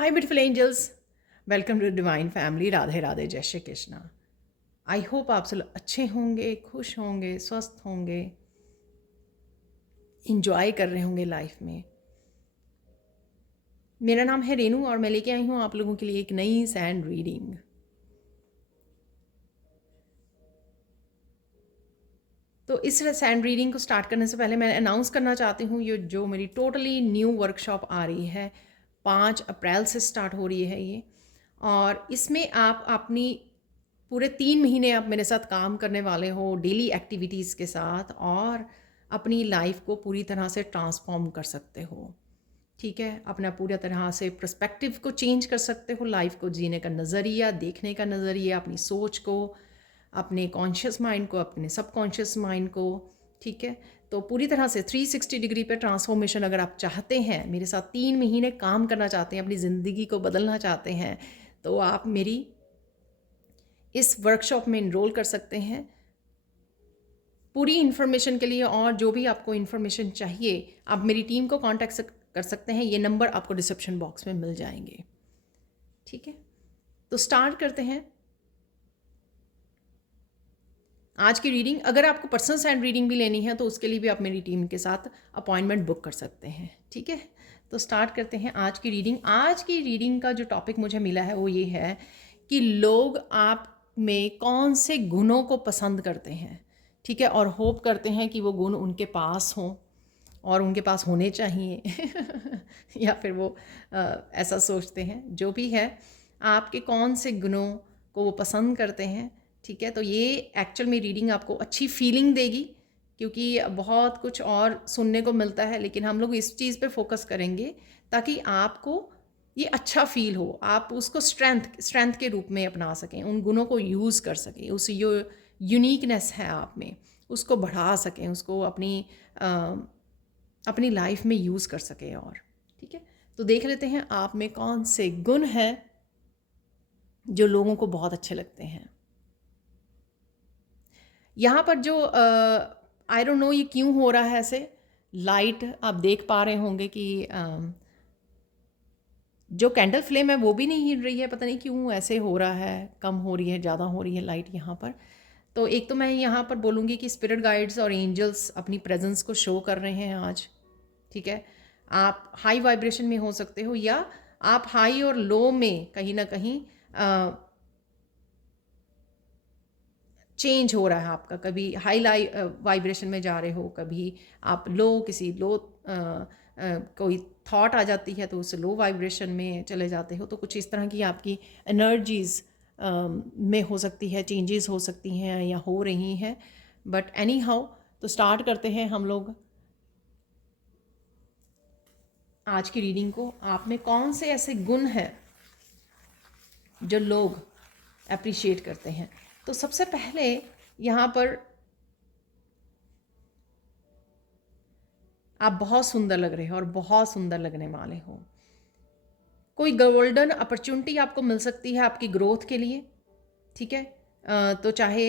Hi beautiful angels, welcome to divine family. Radhe Radhe, जय Shri Krishna. I hope आप सब अच्छे होंगे, खुश होंगे, स्वस्थ होंगे, इंजॉय कर रहे होंगे लाइफ में। मेरा नाम है रेनू और मैं लेके आई हूँ आप लोगों के लिए एक नई सैंड रीडिंग। तो इस सैंड रीडिंग को स्टार्ट करने से पहले मैं अनाउंस करना चाहती हूँ, ये जो मेरी टोटली न्यू वर्कशॉप आ रही है 5 अप्रैल से स्टार्ट हो रही है ये। और इसमें आप अपनी पूरे 3 महीने आप मेरे साथ काम करने वाले हो डेली एक्टिविटीज़ के साथ, और अपनी लाइफ को पूरी तरह से ट्रांसफॉर्म कर सकते हो। ठीक है, अपना पूरी तरह से पर्सपेक्टिव को चेंज कर सकते हो, लाइफ को जीने का नज़रिया, देखने का नज़रिया, अपनी सोच को, अपने कॉन्शियस माइंड को, अपने सबकॉन्शियस माइंड को। ठीक है, तो पूरी तरह से 360 डिग्री पे ट्रांसफॉर्मेशन अगर आप चाहते हैं, मेरे साथ 3 महीने काम करना चाहते हैं, अपनी ज़िंदगी को बदलना चाहते हैं, तो आप मेरी इस वर्कशॉप में इनरोल कर सकते हैं। पूरी इन्फॉर्मेशन के लिए और जो भी आपको इन्फॉर्मेशन चाहिए, आप मेरी टीम को कांटेक्ट कर सकते हैं। ये नंबर आपको डिस्क्रिप्शन बॉक्स में मिल जाएंगे। ठीक है, तो स्टार्ट करते हैं आज की रीडिंग। अगर आपको पर्सनल सैंड रीडिंग भी लेनी है तो उसके लिए भी आप मेरी टीम के साथ अपॉइंटमेंट बुक कर सकते हैं। ठीक है, तो स्टार्ट करते हैं आज की रीडिंग। आज की रीडिंग का जो टॉपिक मुझे मिला है वो ये है कि लोग आप में कौन से गुणों को पसंद करते हैं। ठीक है, और होप करते हैं कि वो गुण उनके पास हों और उनके पास होने चाहिए या फिर वो ऐसा सोचते हैं। जो भी है, आपके कौन से गुणों को वो पसंद करते हैं। ठीक है, तो ये एक्चुअल में रीडिंग आपको अच्छी फीलिंग देगी, क्योंकि बहुत कुछ और सुनने को मिलता है, लेकिन हम लोग इस चीज़ पे फोकस करेंगे ताकि आपको ये अच्छा फील हो, आप उसको स्ट्रेंथ के रूप में अपना सकें, उन गुणों को यूज़ कर सकें, उस जो यूनिकनेस है आप में उसको बढ़ा सकें, उसको अपनी लाइफ में यूज़ कर सकें। और ठीक है, तो देख लेते हैं आप में कौन से गुण हैं जो लोगों को बहुत अच्छे लगते हैं। यहाँ पर जो आई डोंट नो ये क्यों हो रहा है ऐसे, लाइट आप देख पा रहे होंगे कि जो कैंडल फ्लेम है वो भी नहीं हिल रही है। पता नहीं क्यों ऐसे हो रहा है, कम हो रही है, ज़्यादा हो रही है लाइट यहाँ पर। तो एक तो मैं यहाँ पर बोलूँगी कि स्पिरिट गाइड्स और एंजल्स अपनी प्रेजेंस को शो कर रहे हैं आज। ठीक है, आप हाई वाइब्रेशन में हो सकते हो या आप हाई और लो में कहीं ना कहीं चेंज हो रहा है आपका। कभी हाई वाइब्रेशन में जा रहे हो, कभी आप किसी लो कोई थॉट आ जाती है तो उस लो वाइब्रेशन में चले जाते हो। तो कुछ इस तरह की आपकी एनर्जीज में हो सकती है, चेंजेस हो सकती हैं या हो रही हैं। बट एनी हाउ, तो स्टार्ट करते हैं हम लोग आज की रीडिंग को। आप में कौन से ऐसे गुण हैं जो लोग अप्रिशिएट करते हैं। तो सबसे पहले यहाँ पर आप बहुत सुंदर लग रहे हो और बहुत सुंदर लगने वाले हो। कोई गोल्डन अपॉर्चुनिटी आपको मिल सकती है आपकी ग्रोथ के लिए। ठीक है, तो चाहे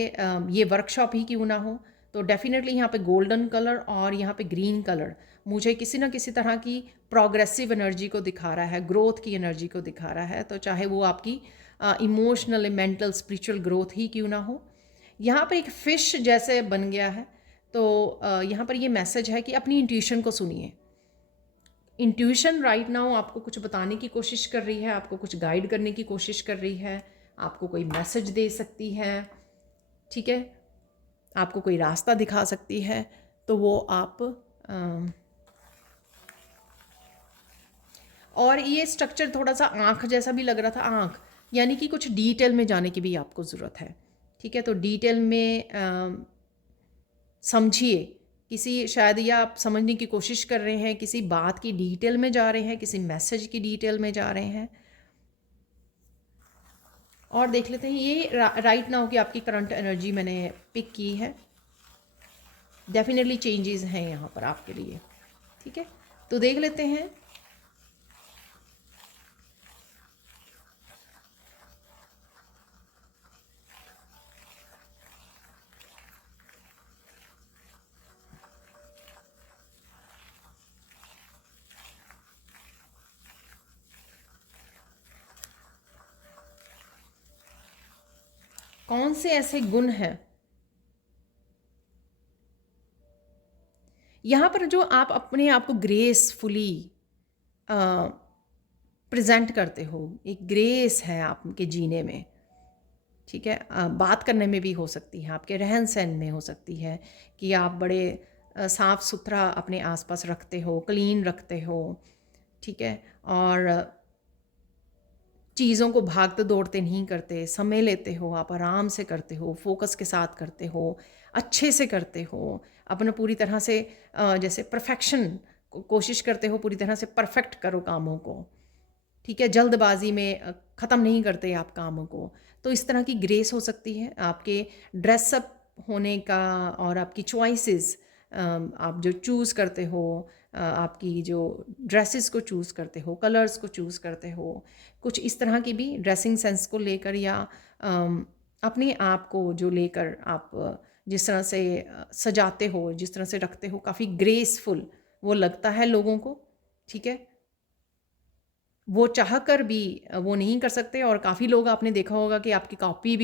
ये वर्कशॉप ही क्यों ना हो, तो डेफिनेटली यहाँ पे गोल्डन कलर और यहाँ पे ग्रीन कलर मुझे किसी ना किसी तरह की प्रोग्रेसिव एनर्जी को दिखा रहा है, ग्रोथ की एनर्जी को दिखा रहा है। तो चाहे वो आपकी इमोशनल, मेंटल, स्पिरिचुअल ग्रोथ ही क्यों ना हो। यहाँ पर एक फिश जैसे बन गया है। तो यहाँ पर ये मैसेज है कि अपनी इंट्यूशन को सुनिए। इंट्यूशन राइट नाउ आपको कुछ बताने की कोशिश कर रही है, आपको कुछ गाइड करने की कोशिश कर रही है, आपको कोई मैसेज दे सकती है। ठीक है, आपको कोई रास्ता दिखा सकती है। तो वो आप और ये स्ट्रक्चर थोड़ा सा आँख जैसा भी लग रहा था। आँख यानी कि कुछ डिटेल में जाने की भी आपको ज़रूरत है। ठीक है, तो डिटेल में समझिए। किसी शायद या आप समझने की कोशिश कर रहे हैं, किसी बात की डिटेल में जा रहे हैं, किसी मैसेज की डिटेल में जा रहे हैं। और देख लेते हैं ये राइट नाउ की आपकी करंट एनर्जी मैंने पिक की है। डेफिनेटली चेंजेस हैं यहाँ पर आपके लिए। ठीक है, तो देख लेते हैं कौन से ऐसे गुण हैं यहाँ पर जो आप अपने आप को ग्रेसफुली प्रेजेंट करते हो, एक ग्रेस है आपके जीने में, ठीक है। बात करने में भी हो सकती है, आपके रहन सहन में हो सकती है कि आप बड़े साफ़ सुथरा अपने आसपास रखते हो, क्लीन रखते हो, ठीक है। और चीज़ों को भागते दौड़ते नहीं करते, समय लेते हो, आप आराम से करते हो, फोकस के साथ करते हो, अच्छे से करते हो, अपना पूरी तरह से जैसे परफेक्शन कोशिश करते हो, पूरी तरह से परफेक्ट करो कामों को, ठीक है। जल्दबाजी में ख़त्म नहीं करते आप कामों को। तो इस तरह की ग्रेस हो सकती है आपके ड्रेसअप होने का, और आपकी चॉइसेस, आप जो चूज़ करते हो, आपकी जो ड्रेसेस को चूज़ करते हो, कलर्स को चूज़ करते हो, कुछ इस तरह की भी ड्रेसिंग सेंस को लेकर, या अपने आप को जो लेकर आप जिस तरह से सजाते हो, जिस तरह से रखते हो, काफ़ी ग्रेसफुल वो लगता है लोगों को, ठीक है। वो चाह कर भी वो नहीं कर सकते, और काफ़ी लोग आपने देखा होगा कि आपकी कॉपी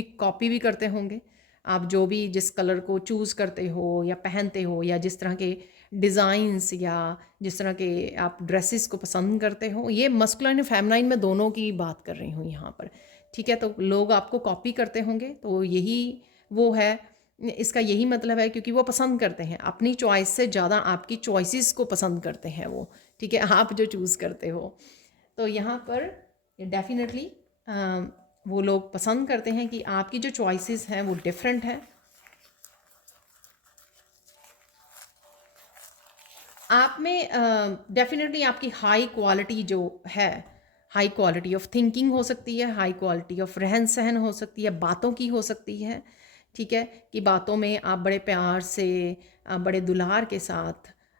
भी करते होंगे। आप जो भी जिस कलर को चूज़ करते हो या पहनते हो, या जिस तरह के डिज़ाइंस, या जिस तरह के आप ड्रेसेस को पसंद करते हो, ये मस्कुलिन फेमिनाइन में दोनों की बात कर रही हूँ यहाँ पर, ठीक है। तो लोग आपको कॉपी करते होंगे, तो यही वो है, इसका यही मतलब है, क्योंकि वो पसंद करते हैं अपनी चॉइस से ज़्यादा, आपकी चॉइसेस को पसंद करते हैं वो, ठीक है, आप जो चूज़ करते हो। तो यहाँ पर डेफिनेटली वो लोग पसंद करते हैं कि आपकी जो चॉइसेस हैं वो डिफरेंट है। आप में डेफिनेटली आपकी हाई क्वालिटी जो है, हाई क्वालिटी ऑफ थिंकिंग हो सकती है, हाई क्वालिटी ऑफ रहन सहन हो सकती है, बातों की हो सकती है, ठीक है। कि बातों में आप बड़े प्यार से, बड़े दुलार के साथ,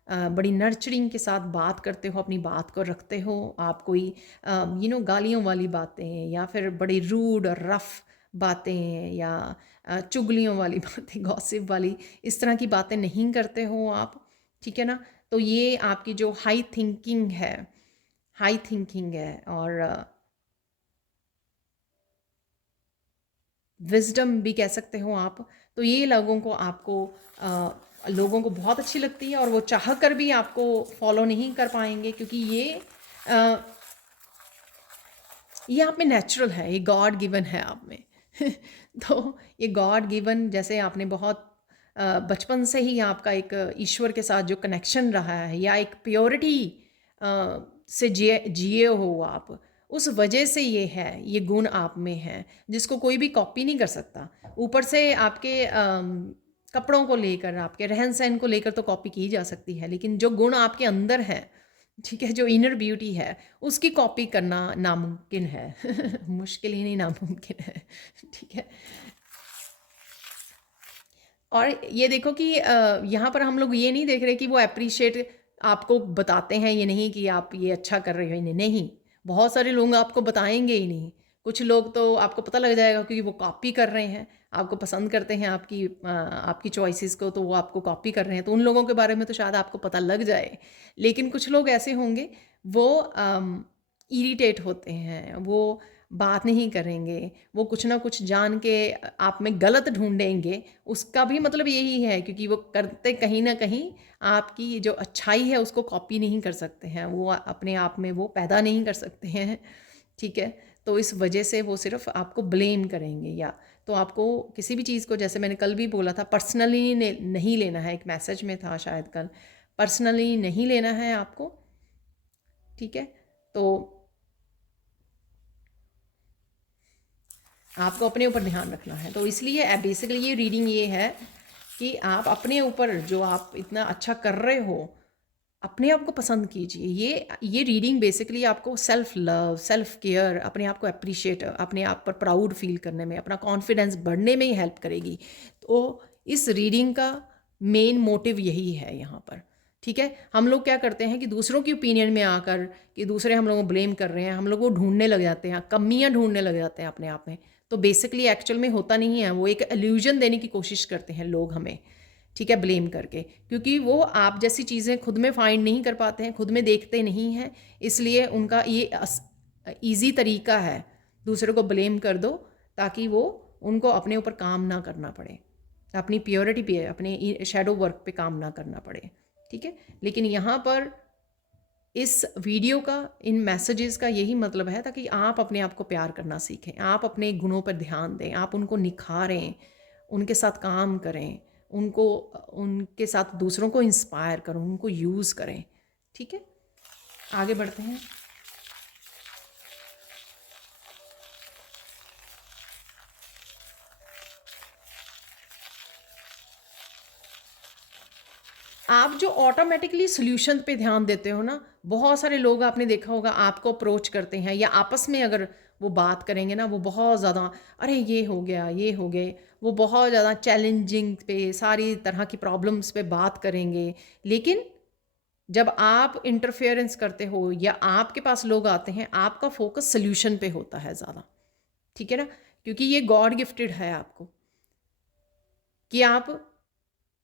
बड़ी नर्चरिंग के साथ बात करते हो, अपनी बात को रखते हो। आप कोई गालियों वाली बातें, या फिर बड़ी रूड और रफ़ बातें, या चुगलियों वाली बातें, गॉसिप वाली, इस तरह की बातें नहीं करते हो आप, ठीक है ना। तो ये आपकी जो हाई थिंकिंग है, और विज़डम भी कह सकते हो आप। तो ये लोगों को बहुत अच्छी लगती है, और वो चाह कर भी आपको फॉलो नहीं कर पाएंगे, क्योंकि अ, ये आप में नेचुरल है, ये गॉड गिवन है आप में। तो ये गॉड गिवन, जैसे आपने बहुत बचपन से ही आपका एक ईश्वर के साथ जो कनेक्शन रहा है, या एक प्योरिटी से जिए हो आप, उस वजह से ये है, ये गुण आप में है, जिसको कोई भी कॉपी नहीं कर सकता। ऊपर से आपके कपड़ों को लेकर, आपके रहन सहन को लेकर तो कॉपी की जा सकती है, लेकिन जो गुण आपके अंदर है, ठीक है, जो इनर ब्यूटी है, उसकी कॉपी करना नामुमकिन है। मुश्किल ही नहीं, नामुमकिन है, ठीक है। और ये देखो कि यहाँ पर हम लोग ये नहीं देख रहे कि वो अप्रिशिएट आपको बताते हैं, ये नहीं कि आप ये अच्छा कर रहे हो, नहीं नहीं, बहुत सारे लोग आपको बताएंगे ही नहीं। कुछ लोग तो आपको पता लग जाएगा, क्योंकि वो कॉपी कर रहे हैं, आपको पसंद करते हैं, आपकी चॉइसेस को, तो वो आपको कॉपी कर रहे हैं, तो उन लोगों के बारे में तो शायद आपको पता लग जाए। लेकिन कुछ लोग ऐसे होंगे, वो इरिटेट होते हैं, वो बात नहीं करेंगे, वो कुछ ना कुछ जान के आप में गलत ढूंढेंगे। उसका भी मतलब यही है, क्योंकि वो करते कहीं ना कहीं आपकी जो अच्छाई है उसको कॉपी नहीं कर सकते हैं, वो अपने आप में वो पैदा नहीं कर सकते हैं, ठीक है। तो इस वजह से वो सिर्फ आपको ब्लेम करेंगे, या तो आपको किसी भी चीज़ को, जैसे मैंने कल भी बोला था, पर्सनली नहीं लेना है, एक मैसेज में था शायद कल, पर्सनली नहीं लेना है आपको, ठीक है। तो आपको अपने ऊपर ध्यान रखना है। तो इसलिए बेसिकली ये रीडिंग ये है कि आप अपने ऊपर, जो आप इतना अच्छा कर रहे हो, अपने आप को पसंद कीजिए। ये रीडिंग बेसिकली आपको सेल्फ लव, सेल्फ केयर, अपने आप को अप्रिशिएट, अपने आप पर प्राउड फील करने में, अपना कॉन्फिडेंस बढ़ने में ही हेल्प करेगी। तो इस रीडिंग का मेन मोटिव यही है यहाँ पर, ठीक है। हम लोग क्या करते हैं कि दूसरों की ओपिनियन में आकर, कि दूसरे हम लोगों को ब्लेम कर रहे हैं, हम लोग वो ढूंढने लग जाते हैं, कमियां ढूंढने लग जाते हैं अपने आप में। तो बेसिकली एक्चुअल में होता नहीं है, वो एक इल्यूजन देने की कोशिश करते हैं लोग हमें, ठीक है, ब्लेम करके, क्योंकि वो आप जैसी चीज़ें खुद में फाइंड नहीं कर पाते हैं, खुद में देखते नहीं हैं, इसलिए उनका ये ईज़ी तरीका है, दूसरे को ब्लेम कर दो ताकि वो उनको अपने ऊपर काम ना करना पड़े, अपनी प्योरिटी पे, अपने शैडो वर्क पे काम ना करना पड़े, ठीक है। लेकिन यहाँ पर इस वीडियो का, इन मैसेजेस का यही मतलब है ताकि आप अपने आप को प्यार करना सीखें, आप अपने गुणों पर ध्यान दें, आप उनको निखारें, उनके साथ काम करें, उनको, उनके साथ दूसरों को इंस्पायर करो, उनको यूज़ करें, ठीक है। आगे बढ़ते हैं। आप जो ऑटोमेटिकली सॉल्यूशन पे ध्यान देते हो ना, बहुत सारे लोग आपने देखा होगा आपको अप्रोच करते हैं या आपस में अगर वो बात करेंगे ना, वो बहुत ज़्यादा अरे ये हो गया, ये हो गए, वो बहुत ज़्यादा चैलेंजिंग पे, सारी तरह की प्रॉब्लम्स पे बात करेंगे। लेकिन जब आप इंटरफेरेंस करते हो या आपके पास लोग आते हैं, आपका फोकस सॉल्यूशन पे होता है ज़्यादा, ठीक है ना, क्योंकि ये गॉड गिफ्टेड है आपको कि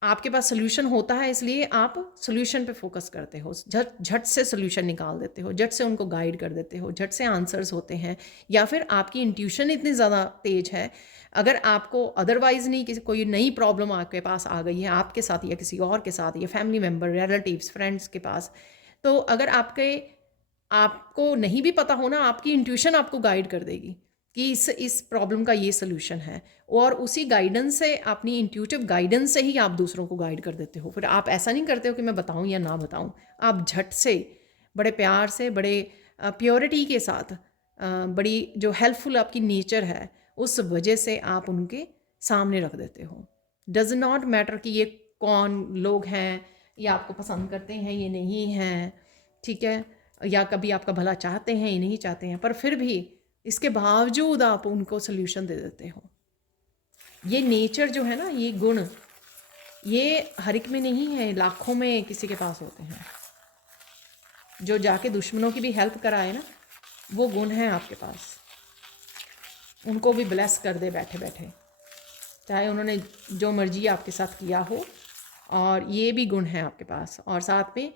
आपके पास सोल्यूशन होता है, इसलिए आप सोल्यूशन पे फोकस करते हो, झट झट से सोल्यूशन निकाल देते हो, झट से उनको गाइड कर देते हो, झट से आंसर्स होते हैं। या फिर आपकी इंट्यूशन इतनी ज़्यादा तेज है, अगर आपको अदरवाइज़ नहीं, किसी कोई नई प्रॉब्लम आपके पास आ गई है आपके साथ या किसी और के साथ, या फैमिली मेम्बर, रिलेटिव्स, फ्रेंड्स के पास, तो अगर आपको नहीं भी पता हो ना, आपकी इंट्यूशन आपको गाइड कर देगी कि इस प्रॉब्लम का ये सोल्यूशन है, और उसी गाइडेंस से, अपनी इंट्यूटिव गाइडेंस से ही आप दूसरों को गाइड कर देते हो। फिर आप ऐसा नहीं करते हो कि मैं बताऊं या ना बताऊं, आप झट से, बड़े प्यार से, बड़े प्योरिटी के साथ, बड़ी जो हेल्पफुल आपकी नेचर है, उस वजह से आप उनके सामने रख देते हो। डज नॉट मैटर कि ये कौन लोग हैं, या आपको पसंद करते हैं, ये नहीं हैं, ठीक है, या कभी आपका भला चाहते हैं, ये नहीं चाहते हैं, पर फिर भी इसके बावजूद आप उनको सोल्यूशन दे देते हो। ये नेचर जो है ना, ये गुण, ये हर एक में नहीं है, लाखों में किसी के पास होते हैं। जो जाके दुश्मनों की भी हेल्प कराए ना, वो गुण है आपके पास, उनको भी ब्लेस कर दे बैठे बैठे, चाहे उन्होंने जो मर्जी आपके साथ किया हो। और ये भी गुण है आपके पास। और साथ में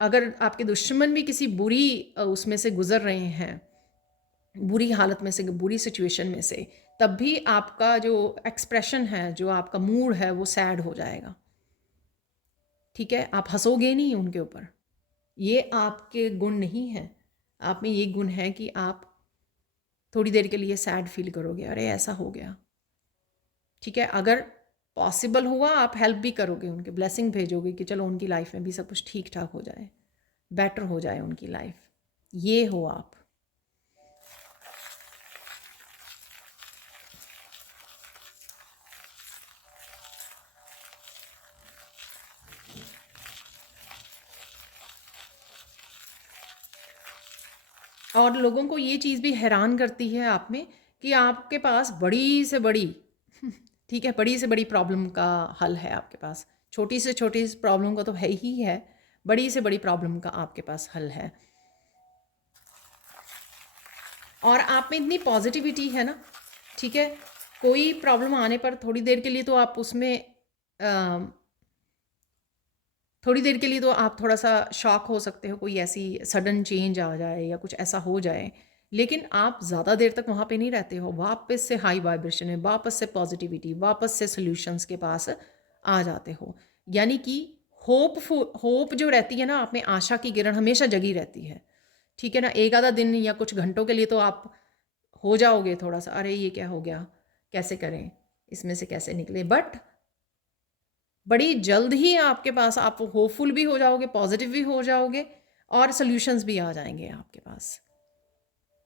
अगर आपके दुश्मन भी किसी बुरी उसमें से गुजर रहे हैं, बुरी हालत में से, बुरी सिचुएशन में से, तब भी आपका जो एक्सप्रेशन है, जो आपका मूड है, वो सैड हो जाएगा, ठीक है। आप हंसोगे नहीं उनके ऊपर। ये आपके गुण नहीं है, आप में ये गुण है कि आप थोड़ी देर के लिए सैड फील करोगे, अरे ऐसा हो गया, ठीक है। अगर पॉसिबल हुआ, आप हेल्प भी करोगे, उनके ब्लेसिंग भेजोगे कि चलो उनकी लाइफ में भी सब कुछ ठीक ठाक हो जाए, बेटर हो जाए उनकी लाइफ। ये हो आप। और लोगों को ये चीज़ भी हैरान करती है आप में कि आपके पास बड़ी से बड़ी ठीक है, बड़ी से बड़ी प्रॉब्लम का हल है आपके पास। छोटी से छोटी प्रॉब्लम का तो है ही है, बड़ी से बड़ी प्रॉब्लम का आपके पास हल है। और आप में इतनी पॉजिटिविटी है ना, ठीक है। कोई प्रॉब्लम आने पर थोड़ी देर के लिए तो आप उसमें थोड़ी देर के लिए तो आप थोड़ा सा शॉक हो सकते हो, कोई ऐसी सडन चेंज आ जाए या कुछ ऐसा हो जाए, लेकिन आप ज़्यादा देर तक वहाँ पे नहीं रहते हो। वापस से हाई वाइब्रेशन में, वापस से पॉजिटिविटी, वापस से सॉल्यूशंस के पास आ जाते हो। यानी कि होप जो रहती है ना, आप में आशा की किरण हमेशा जगी रहती है, ठीक है ना। एक आधा दिन या कुछ घंटों के लिए तो आप हो जाओगे थोड़ा सा, अरे ये क्या हो गया, कैसे करें, इसमें से कैसे निकले, बट बड़ी जल्द ही आपके पास, आप होपफुल भी हो जाओगे, पॉजिटिव भी हो जाओगे, और सॉल्यूशंस भी आ जाएंगे आपके पास।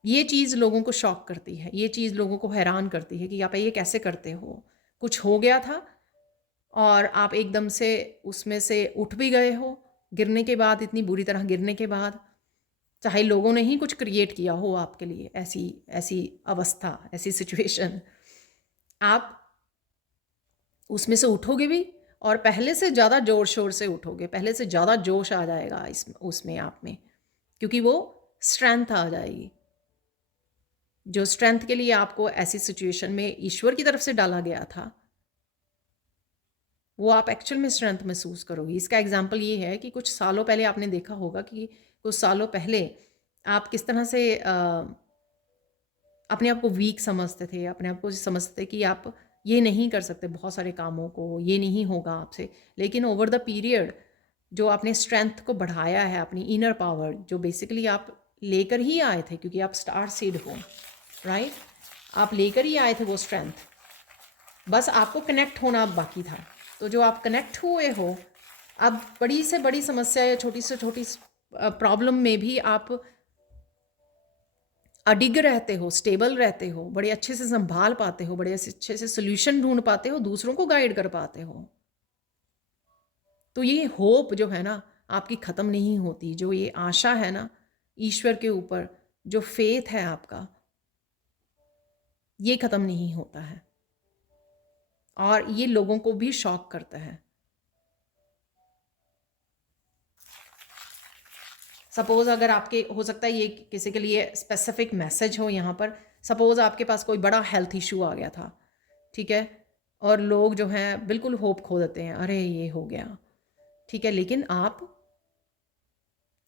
ये चीज़ लोगों को शॉक करती है, ये चीज़ लोगों को हैरान करती है कि आप ये कैसे करते हो। कुछ हो गया था और आप एकदम से उसमें से उठ भी गए हो, गिरने के बाद, इतनी बुरी तरह गिरने के बाद, चाहे लोगों ने ही कुछ क्रिएट किया हो आपके लिए, ऐसी ऐसी अवस्था, ऐसी सिचुएशन, आप उसमें से उठोगे भी, और पहले से ज़्यादा ज़ोर शोर से उठोगे, पहले से ज़्यादा जोश आ जाएगा उसमें आप में, क्योंकि वो स्ट्रेंथ आ जाएगी। जो स्ट्रेंथ के लिए आपको ऐसी सिचुएशन में ईश्वर की तरफ से डाला गया था, वो आप एक्चुअल में स्ट्रेंथ महसूस करोगी। इसका एग्जाम्पल ये है कि कुछ सालों पहले आपने देखा होगा कि कुछ सालों पहले आप किस तरह से अपने आप को वीक समझते थे, अपने आप को समझते थे कि आप ये नहीं कर सकते बहुत सारे कामों को, ये नहीं होगा आपसे। लेकिन ओवर द पीरियड जो आपने स्ट्रेंथ को बढ़ाया है, अपनी इनर पावर जो बेसिकली आप लेकर ही आए थे, क्योंकि आप स्टार सीड हो, राइट? आप लेकर ही आए थे वो स्ट्रेंथ, बस आपको कनेक्ट होना अब बाकी था। तो जो आप कनेक्ट हुए हो, अब बड़ी से बड़ी समस्या या छोटी से छोटी प्रॉब्लम में भी आप अडिग रहते हो, स्टेबल रहते हो, बड़े अच्छे से संभाल पाते हो, बड़े अच्छे से सोल्यूशन ढूंढ पाते हो, दूसरों को गाइड कर पाते हो। तो ये होप जो है ना आपकी ख़त्म नहीं होती, जो ये आशा है ना ईश्वर के ऊपर, जो फेथ है आपका, ये ख़त्म नहीं होता है और ये लोगों को भी शॉक करता है। सपोज़ अगर आपके, हो सकता है ये किसी के लिए स्पेसिफिक मैसेज हो यहाँ पर, सपोज़ आपके पास कोई बड़ा हेल्थ इशू आ गया था, ठीक है, और लोग जो हैं बिल्कुल होप खो देते हैं, अरे ये हो गया, ठीक है, लेकिन आप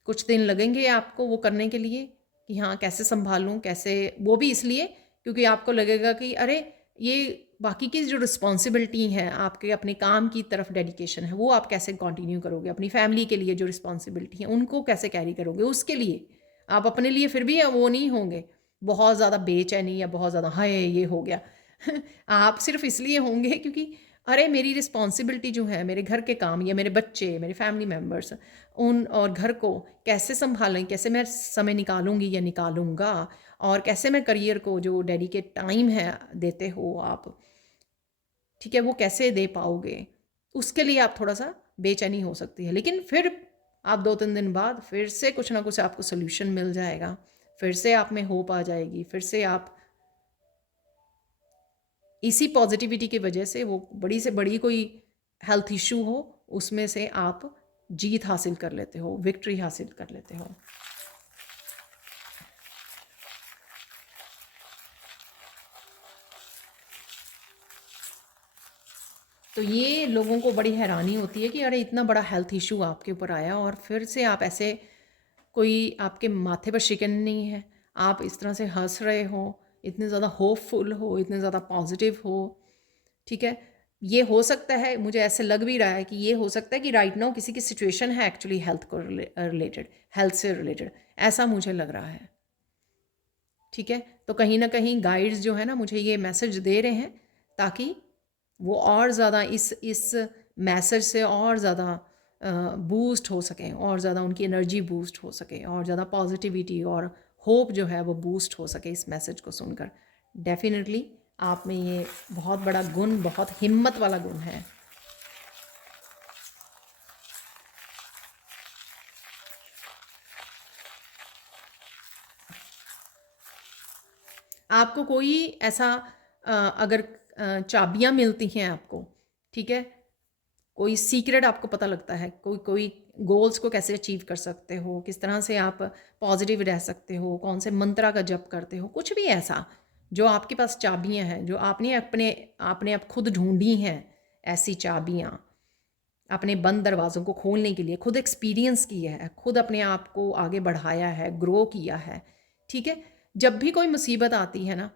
कुछ दिन लगेंगे आपको वो करने के लिए कि हाँ कैसे संभालूं, कैसे, वो भी इसलिए क्योंकि आपको लगेगा कि अरे ये बाकी की जो रिस्पॉन्सिबिलिटी है आपके अपने काम की तरफ डेडिकेशन है वो आप कैसे कंटिन्यू करोगे, अपनी फैमिली के लिए जो रिस्पॉन्सिबिलिटी है उनको कैसे कैरी करोगे, उसके लिए आप अपने लिए फिर भी वो नहीं होंगे बहुत ज़्यादा बेचैनी या बहुत ज़्यादा हाय ये हो गया आप सिर्फ इसलिए होंगे क्योंकि अरे मेरी रिस्पॉन्सिबिलिटी जो है, मेरे घर के काम या मेरे बच्चे, मेरे फैमिली मेम्बर्स, उन और घर को कैसे संभालें, कैसे मैं समय निकालूंगी या निकालूंगा, और कैसे मैं करियर को जो डेडिकेट टाइम है देते हो आप, ठीक है, वो कैसे दे पाओगे, उसके लिए आप थोड़ा सा बेचैनी हो सकती है। लेकिन फिर आप 2-3 दिन बाद फिर से कुछ ना कुछ आपको सोल्यूशन मिल जाएगा, फिर से आप में होप आ जाएगी, फिर से आप इसी पॉजिटिविटी की वजह से वो बड़ी से बड़ी कोई हेल्थ इशू हो उसमें से आप जीत हासिल कर लेते हो, विक्ट्री हासिल कर लेते हो। तो ये लोगों को बड़ी हैरानी होती है कि अरे इतना बड़ा हेल्थ इशू आपके ऊपर आया और फिर से आप ऐसे, कोई आपके माथे पर शिकन नहीं है, आप इस तरह से हंस रहे हो, इतने ज़्यादा होपफुल हो, इतने ज़्यादा पॉजिटिव हो, ठीक है। ये हो सकता है, मुझे ऐसे लग भी रहा है कि ये हो सकता है कि राइट नाउ किसी की सिचुएशन है एक्चुअली हेल्थ को रिलेटेड, हेल्थ से रिलेटेड, ऐसा मुझे लग रहा है, ठीक है। तो कहीं ना कहीं गाइड्स जो है ना मुझे ये मैसेज दे रहे हैं ताकि वो और ज़्यादा इस मैसेज से और ज़्यादा बूस्ट हो सकें, और ज़्यादा उनकी एनर्जी बूस्ट हो सके, और ज़्यादा पॉजिटिविटी और होप जो है वो बूस्ट हो सके इस मैसेज को सुनकर। डेफिनेटली आप में ये बहुत बड़ा गुण, बहुत हिम्मत वाला गुण है। आपको कोई ऐसा अगर चाबियां मिलती हैं आपको, ठीक है, कोई सीक्रेट आपको पता लगता है, कोई कोई गोल्स को कैसे अचीव कर सकते हो, किस तरह से आप पॉजिटिव रह सकते हो, कौन से मंत्रा का जप करते हो, कुछ भी ऐसा जो आपके पास चाबियां हैं, जो आपने अपने आपने आप खुद ढूंढी हैं, ऐसी चाबियां अपने बंद दरवाज़ों को खोलने के लिए खुद एक्सपीरियंस किया है, खुद अपने आप को आगे बढ़ाया है, ग्रो किया है, ठीक है। जब भी कोई मुसीबत आती है ना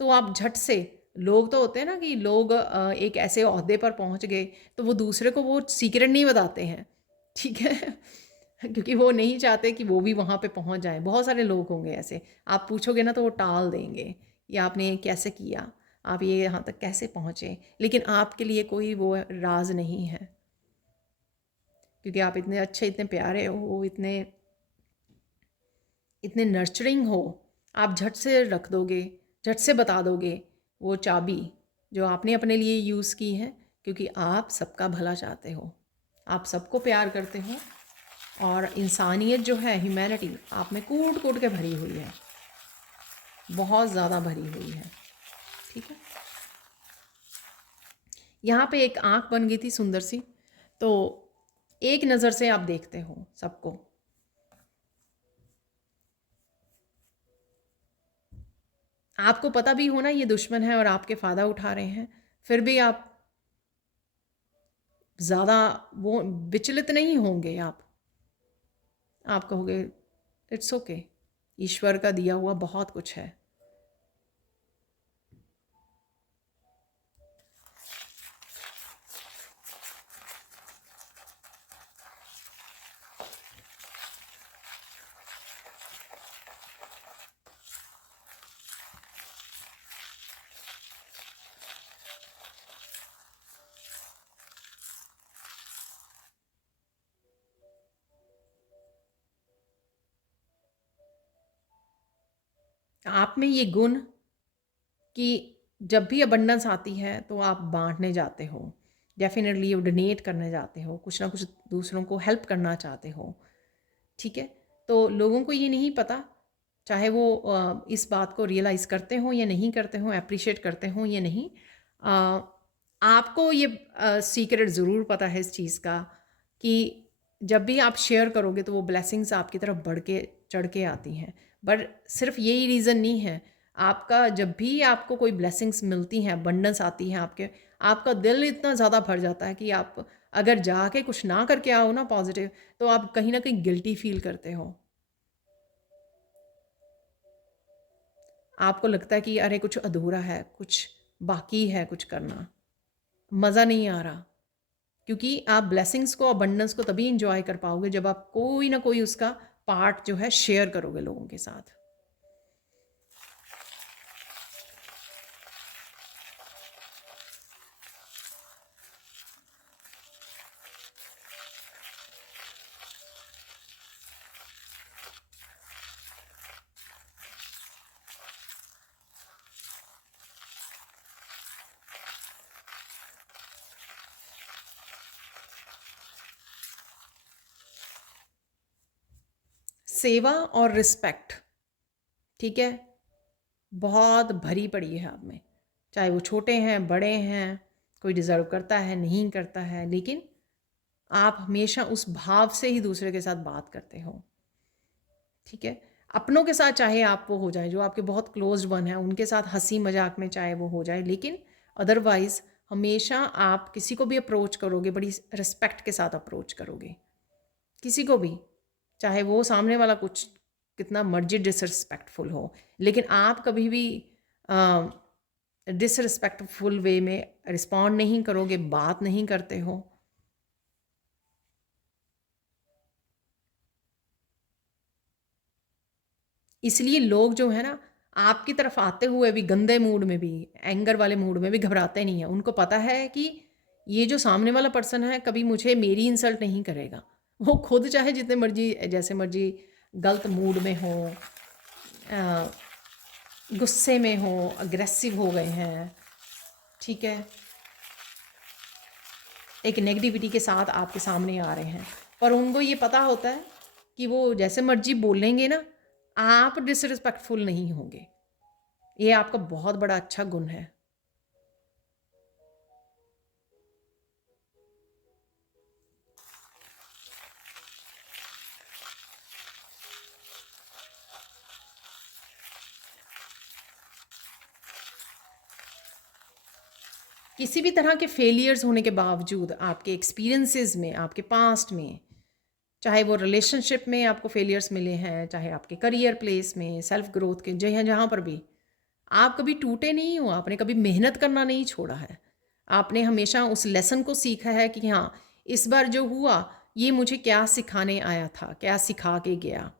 तो आप झट से, लोग तो होते हैं ना कि लोग एक ऐसे ओहदे पर पहुंच गए तो वो दूसरे को वो सीक्रेट नहीं बताते हैं, ठीक है क्योंकि वो नहीं चाहते कि वो भी वहाँ पे पहुँच जाए। बहुत सारे लोग होंगे ऐसे, आप पूछोगे ना तो वो टाल देंगे, या आपने ये कैसे किया, आप ये यहाँ तक कैसे पहुँचे, लेकिन आपके लिए कोई वो राज नहीं है, क्योंकि आप इतने अच्छे, इतने प्यारे हो, इतने इतने नर्चरिंग हो, आप झट से रख दोगे, झट से बता दोगे वो चाबी जो आपने अपने लिए यूज़ की है, क्योंकि आप सबका भला चाहते हो, आप सबको प्यार करते हो, और इंसानियत जो है, ह्यूमैनिटी आप में कूट कूट के भरी हुई है, बहुत ज़्यादा भरी हुई है, ठीक है। यहाँ पे एक आँख बन गई थी सुंदर सी, तो एक नज़र से आप देखते हो सबको, आपको पता भी होना ये दुश्मन है और आपके फ़ायदा उठा रहे हैं, फिर भी आप ज़्यादा वो विचलित नहीं होंगे। आप कहोगे इट्स ओके, ईश्वर का दिया हुआ बहुत कुछ है, आप में ये गुण कि जब भी अबंडेंस आती है तो आप बांटने जाते हो, डेफिनेटली यू डोनेट करने जाते हो, कुछ ना कुछ दूसरों को हेल्प करना चाहते हो, ठीक है। तो लोगों को ये नहीं पता, चाहे वो इस बात को रियलाइज़ करते हो या नहीं करते हो, अप्रिशिएट करते हो या नहीं, अ, आपको ये सीक्रेट ज़रूर पता है इस चीज़ का कि जब भी आप शेयर करोगे तो वो ब्लेसिंग्स आपकी तरफ बढ़ के चढ़ के आती हैं। बट सिर्फ यही रीज़न नहीं है, आपका जब भी आपको कोई ब्लेसिंग्स मिलती हैं, अबंडेंस आती है आपके, आपका दिल इतना ज़्यादा भर जाता है कि आप अगर जाके कुछ ना करके आओ ना पॉजिटिव, तो आप कहीं ना कहीं गिल्टी फील करते हो। आपको लगता है कि अरे कुछ अधूरा है, कुछ बाकी है कुछ करना, मज़ा नहीं आ रहा। क्योंकि आप ब्लेसिंग्स को, अबंडेंस को तभी इंजॉय कर पाओगे जब आप कोई ना कोई उसका पार्ट जो है शेयर करोगे लोगों के साथ। सेवा और रिस्पेक्ट, ठीक है, बहुत भरी पड़ी है आप में, चाहे वो छोटे हैं बड़े हैं, कोई डिज़र्व करता है नहीं करता है, लेकिन आप हमेशा उस भाव से ही दूसरे के साथ बात करते हो, ठीक है। अपनों के साथ चाहे आप वो हो जाए, जो आपके बहुत क्लोज वन है उनके साथ हंसी मजाक में चाहे वो हो जाए, लेकिन अदरवाइज़ हमेशा आप किसी को भी अप्रोच करोगे बड़ी रिस्पेक्ट के साथ अप्रोच करोगे, किसी को भी, चाहे वो सामने वाला कुछ कितना मर्जी डिसरिस्पेक्टफुल हो, लेकिन आप कभी भी डिसरिस्पेक्टफुल वे में रिस्पॉन्ड नहीं करोगे, बात नहीं करते हो। इसलिए लोग जो है ना, आपकी तरफ आते हुए भी गंदे मूड में भी, एंगर वाले मूड में भी घबराते नहीं हैं। उनको पता है कि ये जो सामने वाला पर्सन है कभी मुझे मेरी इंसल्ट नहीं करेगा। वो खुद चाहे जितने मर्जी जैसे मर्जी गलत मूड में हो, अ, गुस्से में हो, अग्रेसिव हो गए हैं, ठीक है, एक नेगेटिविटी के साथ आपके सामने आ रहे हैं, पर उनको ये पता होता है कि वो जैसे मर्जी बोलेंगे ना, आप डिसरिस्पेक्टफुल नहीं होंगे। ये आपका बहुत बड़ा अच्छा गुण है। किसी भी तरह के फेलियर्स होने के बावजूद आपके एक्सपीरियंसेस में, आपके पास्ट में, चाहे वो रिलेशनशिप में आपको फेलियर्स मिले हैं, चाहे आपके करियर प्लेस में, सेल्फ ग्रोथ के जहाँ जहाँ पर भी, आप कभी टूटे नहीं हो, आपने कभी मेहनत करना नहीं छोड़ा है। आपने हमेशा उस लेसन को सीखा है कि हाँ, इस बार जो हुआ ये मुझे क्या सिखाने आया था, क्या सिखा के गया,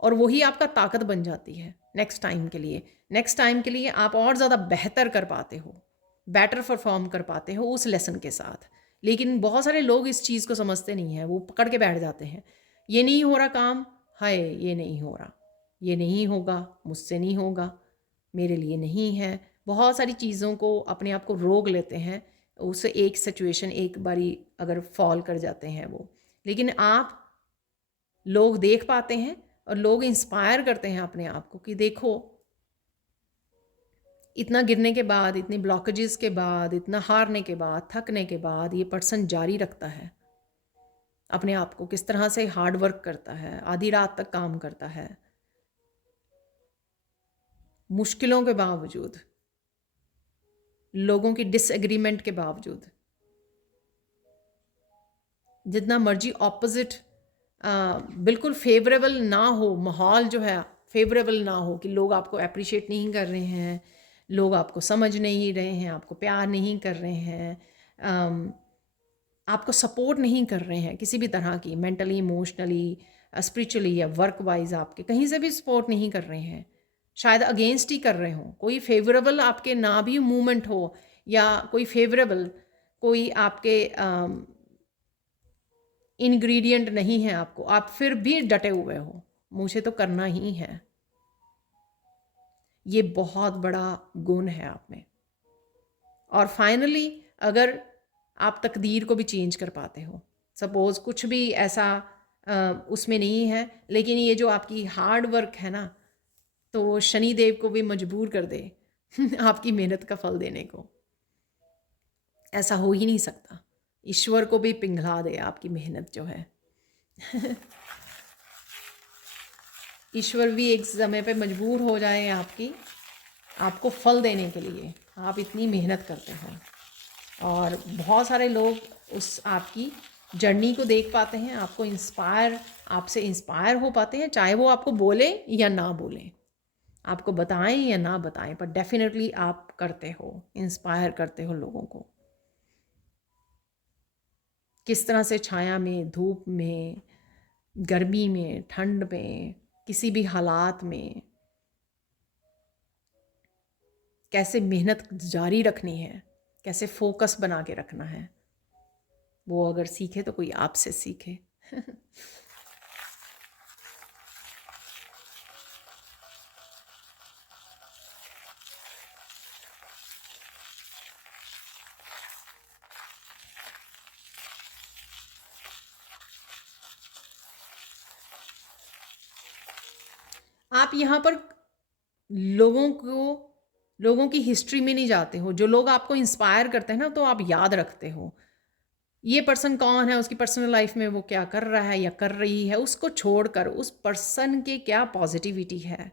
और वही आपका ताकत बन जाती है नेक्स्ट टाइम के लिए। नेक्स्ट टाइम के लिए आप और ज़्यादा बेहतर कर पाते हो, बेटर परफॉर्म कर पाते हो उस लेसन के साथ। लेकिन बहुत सारे लोग इस चीज़ को समझते नहीं हैं, वो पकड़ के बैठ जाते हैं, ये नहीं हो रहा काम, हाय ये नहीं हो रहा, ये नहीं होगा, मुझसे नहीं होगा, मेरे लिए नहीं है। बहुत सारी चीज़ों को अपने आप को रोक लेते हैं, उस एक सिचुएशन एक बारी अगर फॉल कर जाते हैं वो। लेकिन आप, लोग देख पाते हैं और लोग इंस्पायर करते हैं अपने आप को कि देखो, इतना गिरने के बाद, इतनी ब्लॉकेजेस के बाद, इतना हारने के बाद, थकने के बाद ये पर्सन जारी रखता है अपने आप को, किस तरह से हार्ड वर्क करता है, आधी रात तक काम करता है, मुश्किलों के बावजूद, लोगों की डिसएग्रीमेंट के बावजूद, जितना मर्जी ऑपोजिट बिल्कुल फेवरेबल ना हो, माहौल जो है फेवरेबल ना हो, कि लोग आपको अप्रिशिएट नहीं कर रहे हैं, लोग आपको समझ नहीं रहे हैं, आपको प्यार नहीं कर रहे हैं, आपको सपोर्ट नहीं कर रहे हैं किसी भी तरह की, मेंटली, इमोशनली, स्पिरिचुअली या वर्क वाइज आपके कहीं से भी सपोर्ट नहीं कर रहे हैं, शायद अगेंस्ट ही कर रहे हो, कोई फेवरेबल आपके ना भी मूवमेंट हो, या कोई फेवरेबल कोई आपके इंग्रेडिएंट नहीं है आपको, आप फिर भी डटे हुए हो, मुझे तो करना ही है। ये बहुत बड़ा गुण है आप में। और फाइनली अगर आप तकदीर को भी चेंज कर पाते हो, सपोज़ कुछ भी ऐसा उसमें नहीं है, लेकिन ये जो आपकी हार्ड वर्क है ना, तो शनि देव को भी मजबूर कर दे आपकी मेहनत का फल देने को। ऐसा हो ही नहीं सकता। ईश्वर को भी पिघला दे आपकी मेहनत जो है ईश्वर भी एक समय पे मजबूर हो जाए आपको फल देने के लिए। आप इतनी मेहनत करते हो और बहुत सारे लोग उस आपकी जर्नी को देख पाते हैं, आपसे इंस्पायर हो पाते हैं, चाहे वो आपको बोले या ना बोलें, आपको बताएं या ना बताएं, पर डेफिनेटली आप करते हो, इंस्पायर करते हो लोगों को। किस तरह से छाया में, धूप में, गर्मी में, ठंड में, किसी भी हालात में कैसे मेहनत जारी रखनी है, कैसे फोकस बना के रखना है, वो अगर सीखे तो कोई आपसे सीखे आप यहाँ पर लोगों की हिस्ट्री में नहीं जाते हो। जो लोग आपको इंस्पायर करते हैं ना, तो आप याद रखते हो ये पर्सन कौन है, उसकी पर्सनल लाइफ में वो क्या कर रहा है या कर रही है, उसको छोड़कर उस पर्सन के क्या पॉजिटिविटी है,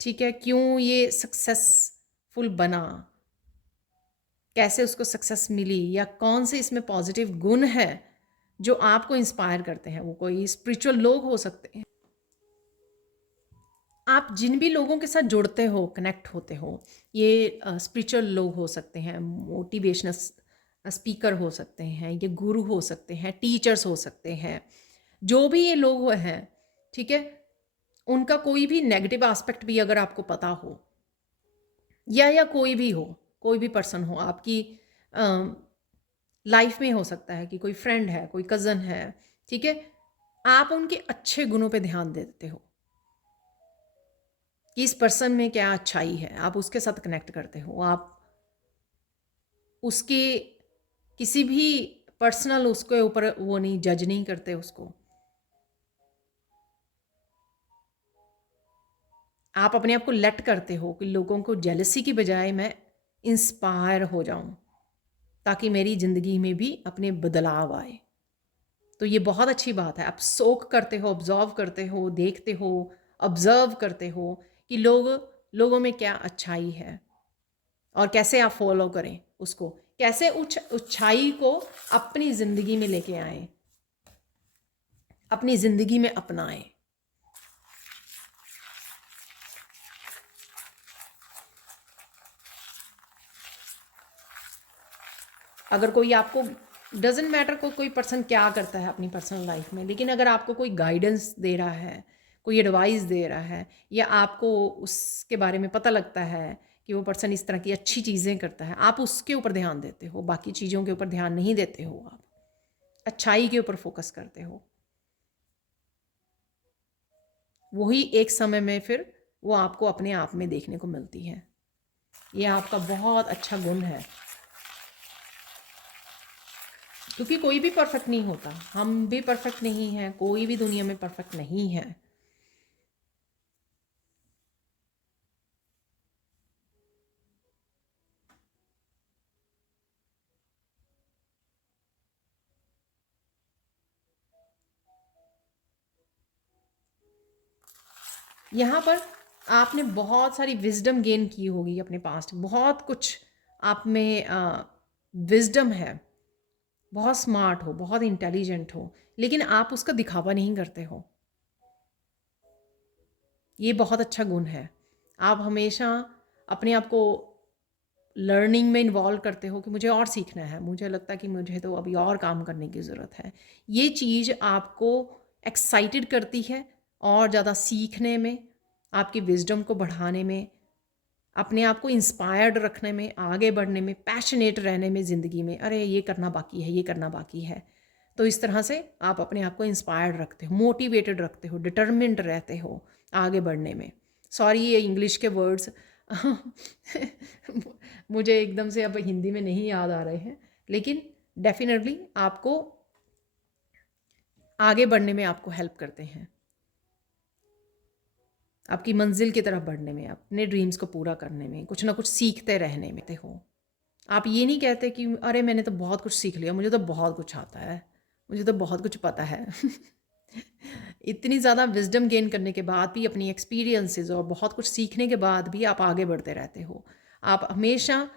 ठीक है, क्यों ये सक्सेसफुल बना, कैसे उसको सक्सेस मिली, या कौन से इसमें पॉजिटिव गुण है जो आपको इंस्पायर करते हैं। वो कोई स्पिरिचुअल लोग हो सकते हैं, आप जिन भी लोगों के साथ जुड़ते हो, कनेक्ट होते हो, ये स्पिरिचुअल लोग हो सकते हैं, मोटिवेशनल स्पीकर हो सकते हैं, ये गुरु हो सकते हैं, टीचर्स हो सकते हैं, जो भी ये लोग हैं, ठीक है, उनका कोई भी नेगेटिव एस्पेक्ट भी अगर आपको पता हो, या कोई भी पर्सन हो आपकी लाइफ में, हो सकता है कि कोई फ्रेंड है, कोई कज़न है, ठीक है, आप उनके अच्छे गुणों पे ध्यान देते हो कि इस पर्सन में क्या अच्छाई है, आप उसके साथ कनेक्ट करते हो, आप उसके किसी भी पर्सनल उसके ऊपर वो नहीं जज नहीं करते उसको, आप अपने आप को लेट करते हो कि लोगों को जेलसी की बजाय मैं इंस्पायर हो जाऊं, ताकि मेरी ज़िंदगी में भी अपने बदलाव आए। तो ये बहुत अच्छी बात है, आप सोक करते हो, ऑब्जर्व करते हो, देखते हो, ऑब्जर्व करते हो कि लोगों में क्या अच्छाई है और कैसे आप फॉलो करें उसको, कैसे अच्छाई को अपनी ज़िंदगी में लेके आएं, अपनी ज़िंदगी में अपनाएं। अगर कोई आपको डजेंट मैटर कोई पर्सन क्या करता है अपनी पर्सनल लाइफ में, लेकिन अगर आपको कोई गाइडेंस दे रहा है, कोई एडवाइस दे रहा है, या आपको उसके बारे में पता लगता है कि वो पर्सन इस तरह की अच्छी चीज़ें करता है, आप उसके ऊपर ध्यान देते हो, बाकी चीज़ों के ऊपर ध्यान नहीं देते हो, आप अच्छाई के ऊपर फोकस करते हो। वही एक समय में फिर वो आपको अपने आप में देखने को मिलती है। ये आपका बहुत अच्छा गुण है, क्योंकि कोई भी परफेक्ट नहीं होता, हम भी परफेक्ट नहीं हैं, कोई भी दुनिया में परफेक्ट नहीं है। यहाँ पर आपने बहुत सारी विजडम गेन की होगी अपने पास्ट, बहुत कुछ आप में विजडम है, बहुत स्मार्ट हो, बहुत इंटेलिजेंट हो, लेकिन आप उसका दिखावा नहीं करते हो। ये बहुत अच्छा गुण है। आप हमेशा अपने आप को लर्निंग में इन्वॉल्व करते हो कि मुझे और सीखना है, मुझे लगता है कि मुझे तो अभी और काम करने की ज़रूरत है। ये चीज़ आपको एक्साइटेड करती है और ज़्यादा सीखने में, आपकी विजडम को बढ़ाने में, अपने आप को इंस्पायर्ड रखने में, आगे बढ़ने में, पैशनेट रहने में ज़िंदगी में, अरे ये करना बाकी है, ये करना बाकी है। तो इस तरह से आप अपने आप को इंस्पायर्ड रखते हो, मोटिवेटेड रखते हो, डिटर्मिन्ड रहते हो आगे बढ़ने में। सॉरी ये इंग्लिश के वर्ड्स मुझे एकदम से अब हिंदी में नहीं याद आ रहे हैं, लेकिन डेफिनेटली आपको आगे बढ़ने में आपको हेल्प करते हैं, आपकी मंजिल की तरफ बढ़ने में, अपने ड्रीम्स को पूरा करने में, कुछ ना कुछ सीखते रहने में हो। आप ये नहीं कहते कि अरे मैंने तो बहुत कुछ सीख लिया, मुझे तो बहुत कुछ आता है, मुझे तो बहुत कुछ पता है इतनी ज़्यादा विजडम गेन करने के बाद भी, अपनी एक्सपीरियंसेस और बहुत कुछ सीखने के बाद भी आप आगे बढ़ते रहते हो। आप हमेशा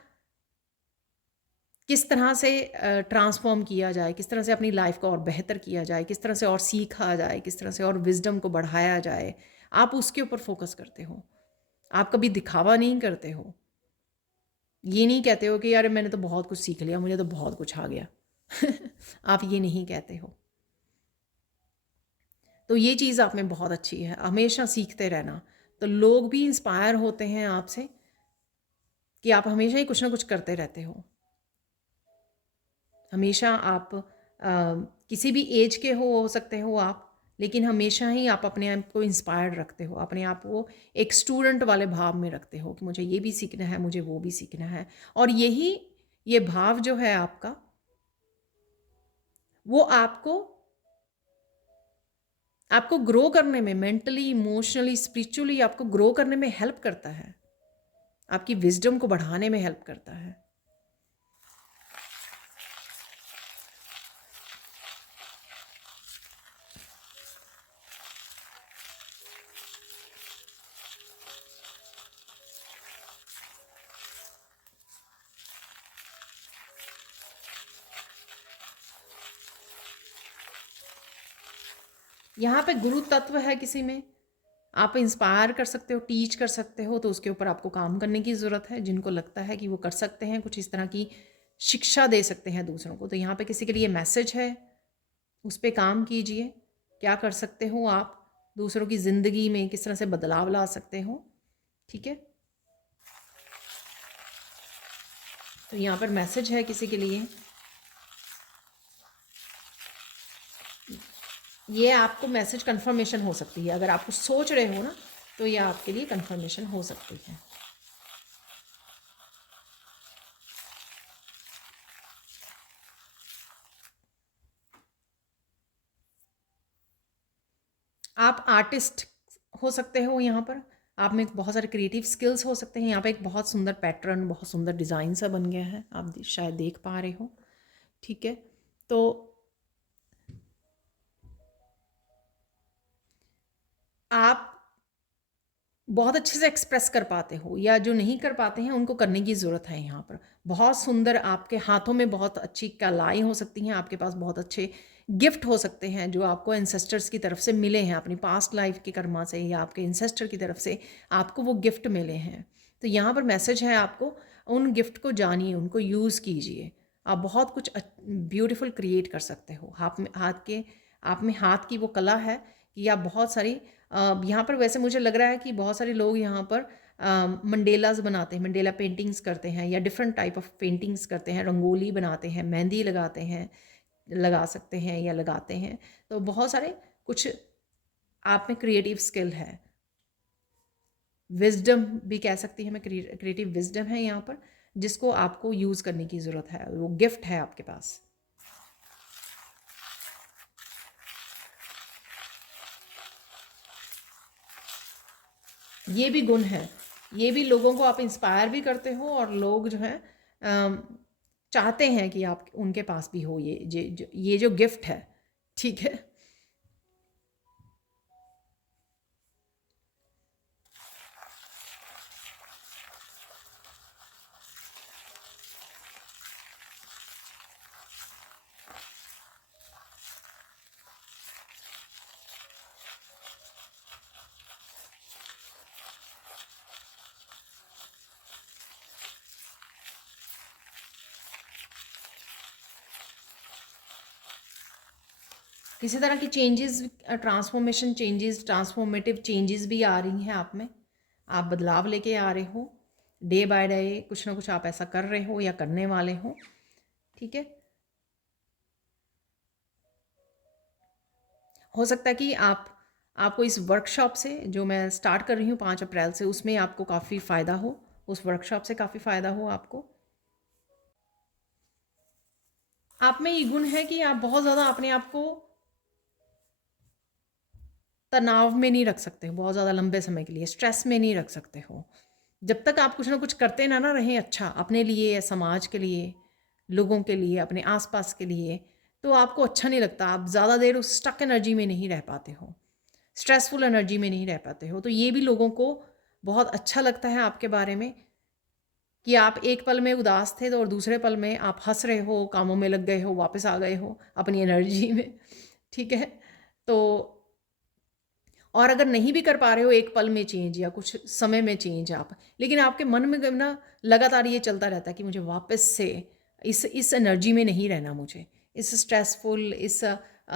किस तरह से ट्रांसफॉर्म किया जाए, किस तरह से अपनी लाइफ को और बेहतर किया जाए, किस तरह से और सीखा जाए, किस तरह से और विजडम को बढ़ाया जाए, आप उसके ऊपर फोकस करते हो। आप कभी दिखावा नहीं करते हो। ये नहीं कहते हो कि यार मैंने तो बहुत कुछ सीख लिया, मुझे तो बहुत कुछ आ गया आप ये नहीं कहते हो। तो ये चीज़ आप में बहुत अच्छी है, हमेशा सीखते रहना। तो लोग भी इंस्पायर होते हैं आपसे कि आप हमेशा ही कुछ ना कुछ करते रहते हो। हमेशा आप किसी भी एज के हो सकते हो आप, लेकिन हमेशा ही आप अपने आप को इंस्पायर्ड रखते हो, अपने आप को एक स्टूडेंट वाले भाव में रखते हो कि मुझे ये भी सीखना है, मुझे वो भी सीखना है। और ये भाव जो है आपका, वो आपको आपको ग्रो करने में, मेंटली, इमोशनली, स्पिरिचुअली आपको ग्रो करने में हेल्प करता है, आपकी विजडम को बढ़ाने में हेल्प करता है। यहाँ पे गुरु तत्व है किसी में, आप इंस्पायर कर सकते हो, टीच कर सकते हो, तो उसके ऊपर आपको काम करने की ज़रूरत है। जिनको लगता है कि वो कर सकते हैं, कुछ इस तरह की शिक्षा दे सकते हैं दूसरों को, तो यहाँ पे किसी के लिए मैसेज है, उस पर काम कीजिए। क्या कर सकते हो आप दूसरों की ज़िंदगी में, किस तरह से बदलाव ला सकते हो। ठीक है, तो यहाँ पर मैसेज है किसी के लिए। ये आपको मैसेज कंफर्मेशन हो सकती है, अगर आप कुछ सोच रहे हो ना, तो ये आपके लिए कंफर्मेशन हो सकती है। आप आर्टिस्ट हो सकते हो यहाँ पर, आप में बहुत सारे क्रिएटिव स्किल्स हो सकते हैं। यहाँ पे एक बहुत सुंदर पैटर्न, बहुत सुंदर डिज़ाइन सा बन गया है, आप शायद देख पा रहे हो। ठीक है, तो आप बहुत अच्छे से एक्सप्रेस कर पाते हो, या जो नहीं कर पाते हैं उनको करने की ज़रूरत है। यहाँ पर बहुत सुंदर, आपके हाथों में बहुत अच्छी कलाएँ हो सकती हैं, आपके पास बहुत अच्छे गिफ्ट हो सकते हैं जो आपको एंसेस्टर्स की तरफ से मिले हैं, अपनी पास्ट लाइफ की कर्मा से, या आपके एंसेस्टर की तरफ से आपको वो गिफ्ट मिले हैं। तो यहाँ पर मैसेज है, आपको उन गिफ्ट को जानिए, उनको यूज़ कीजिए। आप बहुत कुछ ब्यूटीफुल क्रिएट कर सकते हो। आप में हाथ की वो कला है कि आप बहुत सारी यहाँ पर, वैसे मुझे लग रहा है कि बहुत सारे लोग यहाँ पर मंडेलाज बनाते हैं, मंडेला पेंटिंग्स करते हैं, या डिफरेंट टाइप ऑफ पेंटिंग्स करते हैं, रंगोली बनाते हैं, मेहंदी लगाते हैं, लगा सकते हैं या लगाते हैं। तो बहुत सारे कुछ आप में क्रिएटिव स्किल है, विजडम भी कह सकती है मैं, क्रिएटिव विजडम है यहाँ पर, जिसको आपको यूज़ करने की ज़रूरत है, वो गिफ्ट है आपके पास। ये भी गुण है, ये भी लोगों को आप इंस्पायर भी करते हो, और लोग जो है चाहते हैं कि आप उनके पास भी हो ये जो गिफ्ट है। ठीक है, किसी तरह की चेंजेस, ट्रांसफॉर्मेटिव चेंजेस भी आ रही हैं आप में, आप बदलाव लेके आ रहे हो, डे बाय डे कुछ ना कुछ आप ऐसा कर रहे हो या करने वाले हो। ठीक है, हो सकता है कि आप आपको इस वर्कशॉप से जो मैं स्टार्ट कर रही हूँ 5 अप्रैल से, उसमें आपको काफ़ी फ़ायदा हो, उस वर्कशॉप से काफ़ी फ़ायदा हो आपको। आप में ये गुण है कि आप बहुत ज़्यादा अपने आप को तनाव में नहीं रख सकते हो, बहुत ज़्यादा लंबे समय के लिए स्ट्रेस में नहीं रख सकते हो। जब तक आप कुछ ना कुछ करते ना रहें अच्छा अपने लिए या समाज के लिए, लोगों के लिए, अपने आसपास के लिए, तो आपको अच्छा नहीं लगता। आप ज़्यादा देर उस स्टक एनर्जी में नहीं रह पाते हो, स्ट्रेसफुल एनर्जी में नहीं रह पाते हो। तो ये भी लोगों को बहुत अच्छा लगता है आपके बारे में कि आप एक पल में उदास थे तो और दूसरे पल में आप हंस रहे हो, कामों में लग गए हो, वापस आ गए हो अपनी एनर्जी में। ठीक है। तो और अगर नहीं भी कर पा रहे हो एक पल में चेंज या कुछ समय में चेंज आप, लेकिन आपके मन में ना लगातार ये चलता रहता है कि मुझे वापस से इस एनर्जी में नहीं रहना, मुझे इस स्ट्रेसफुल, इस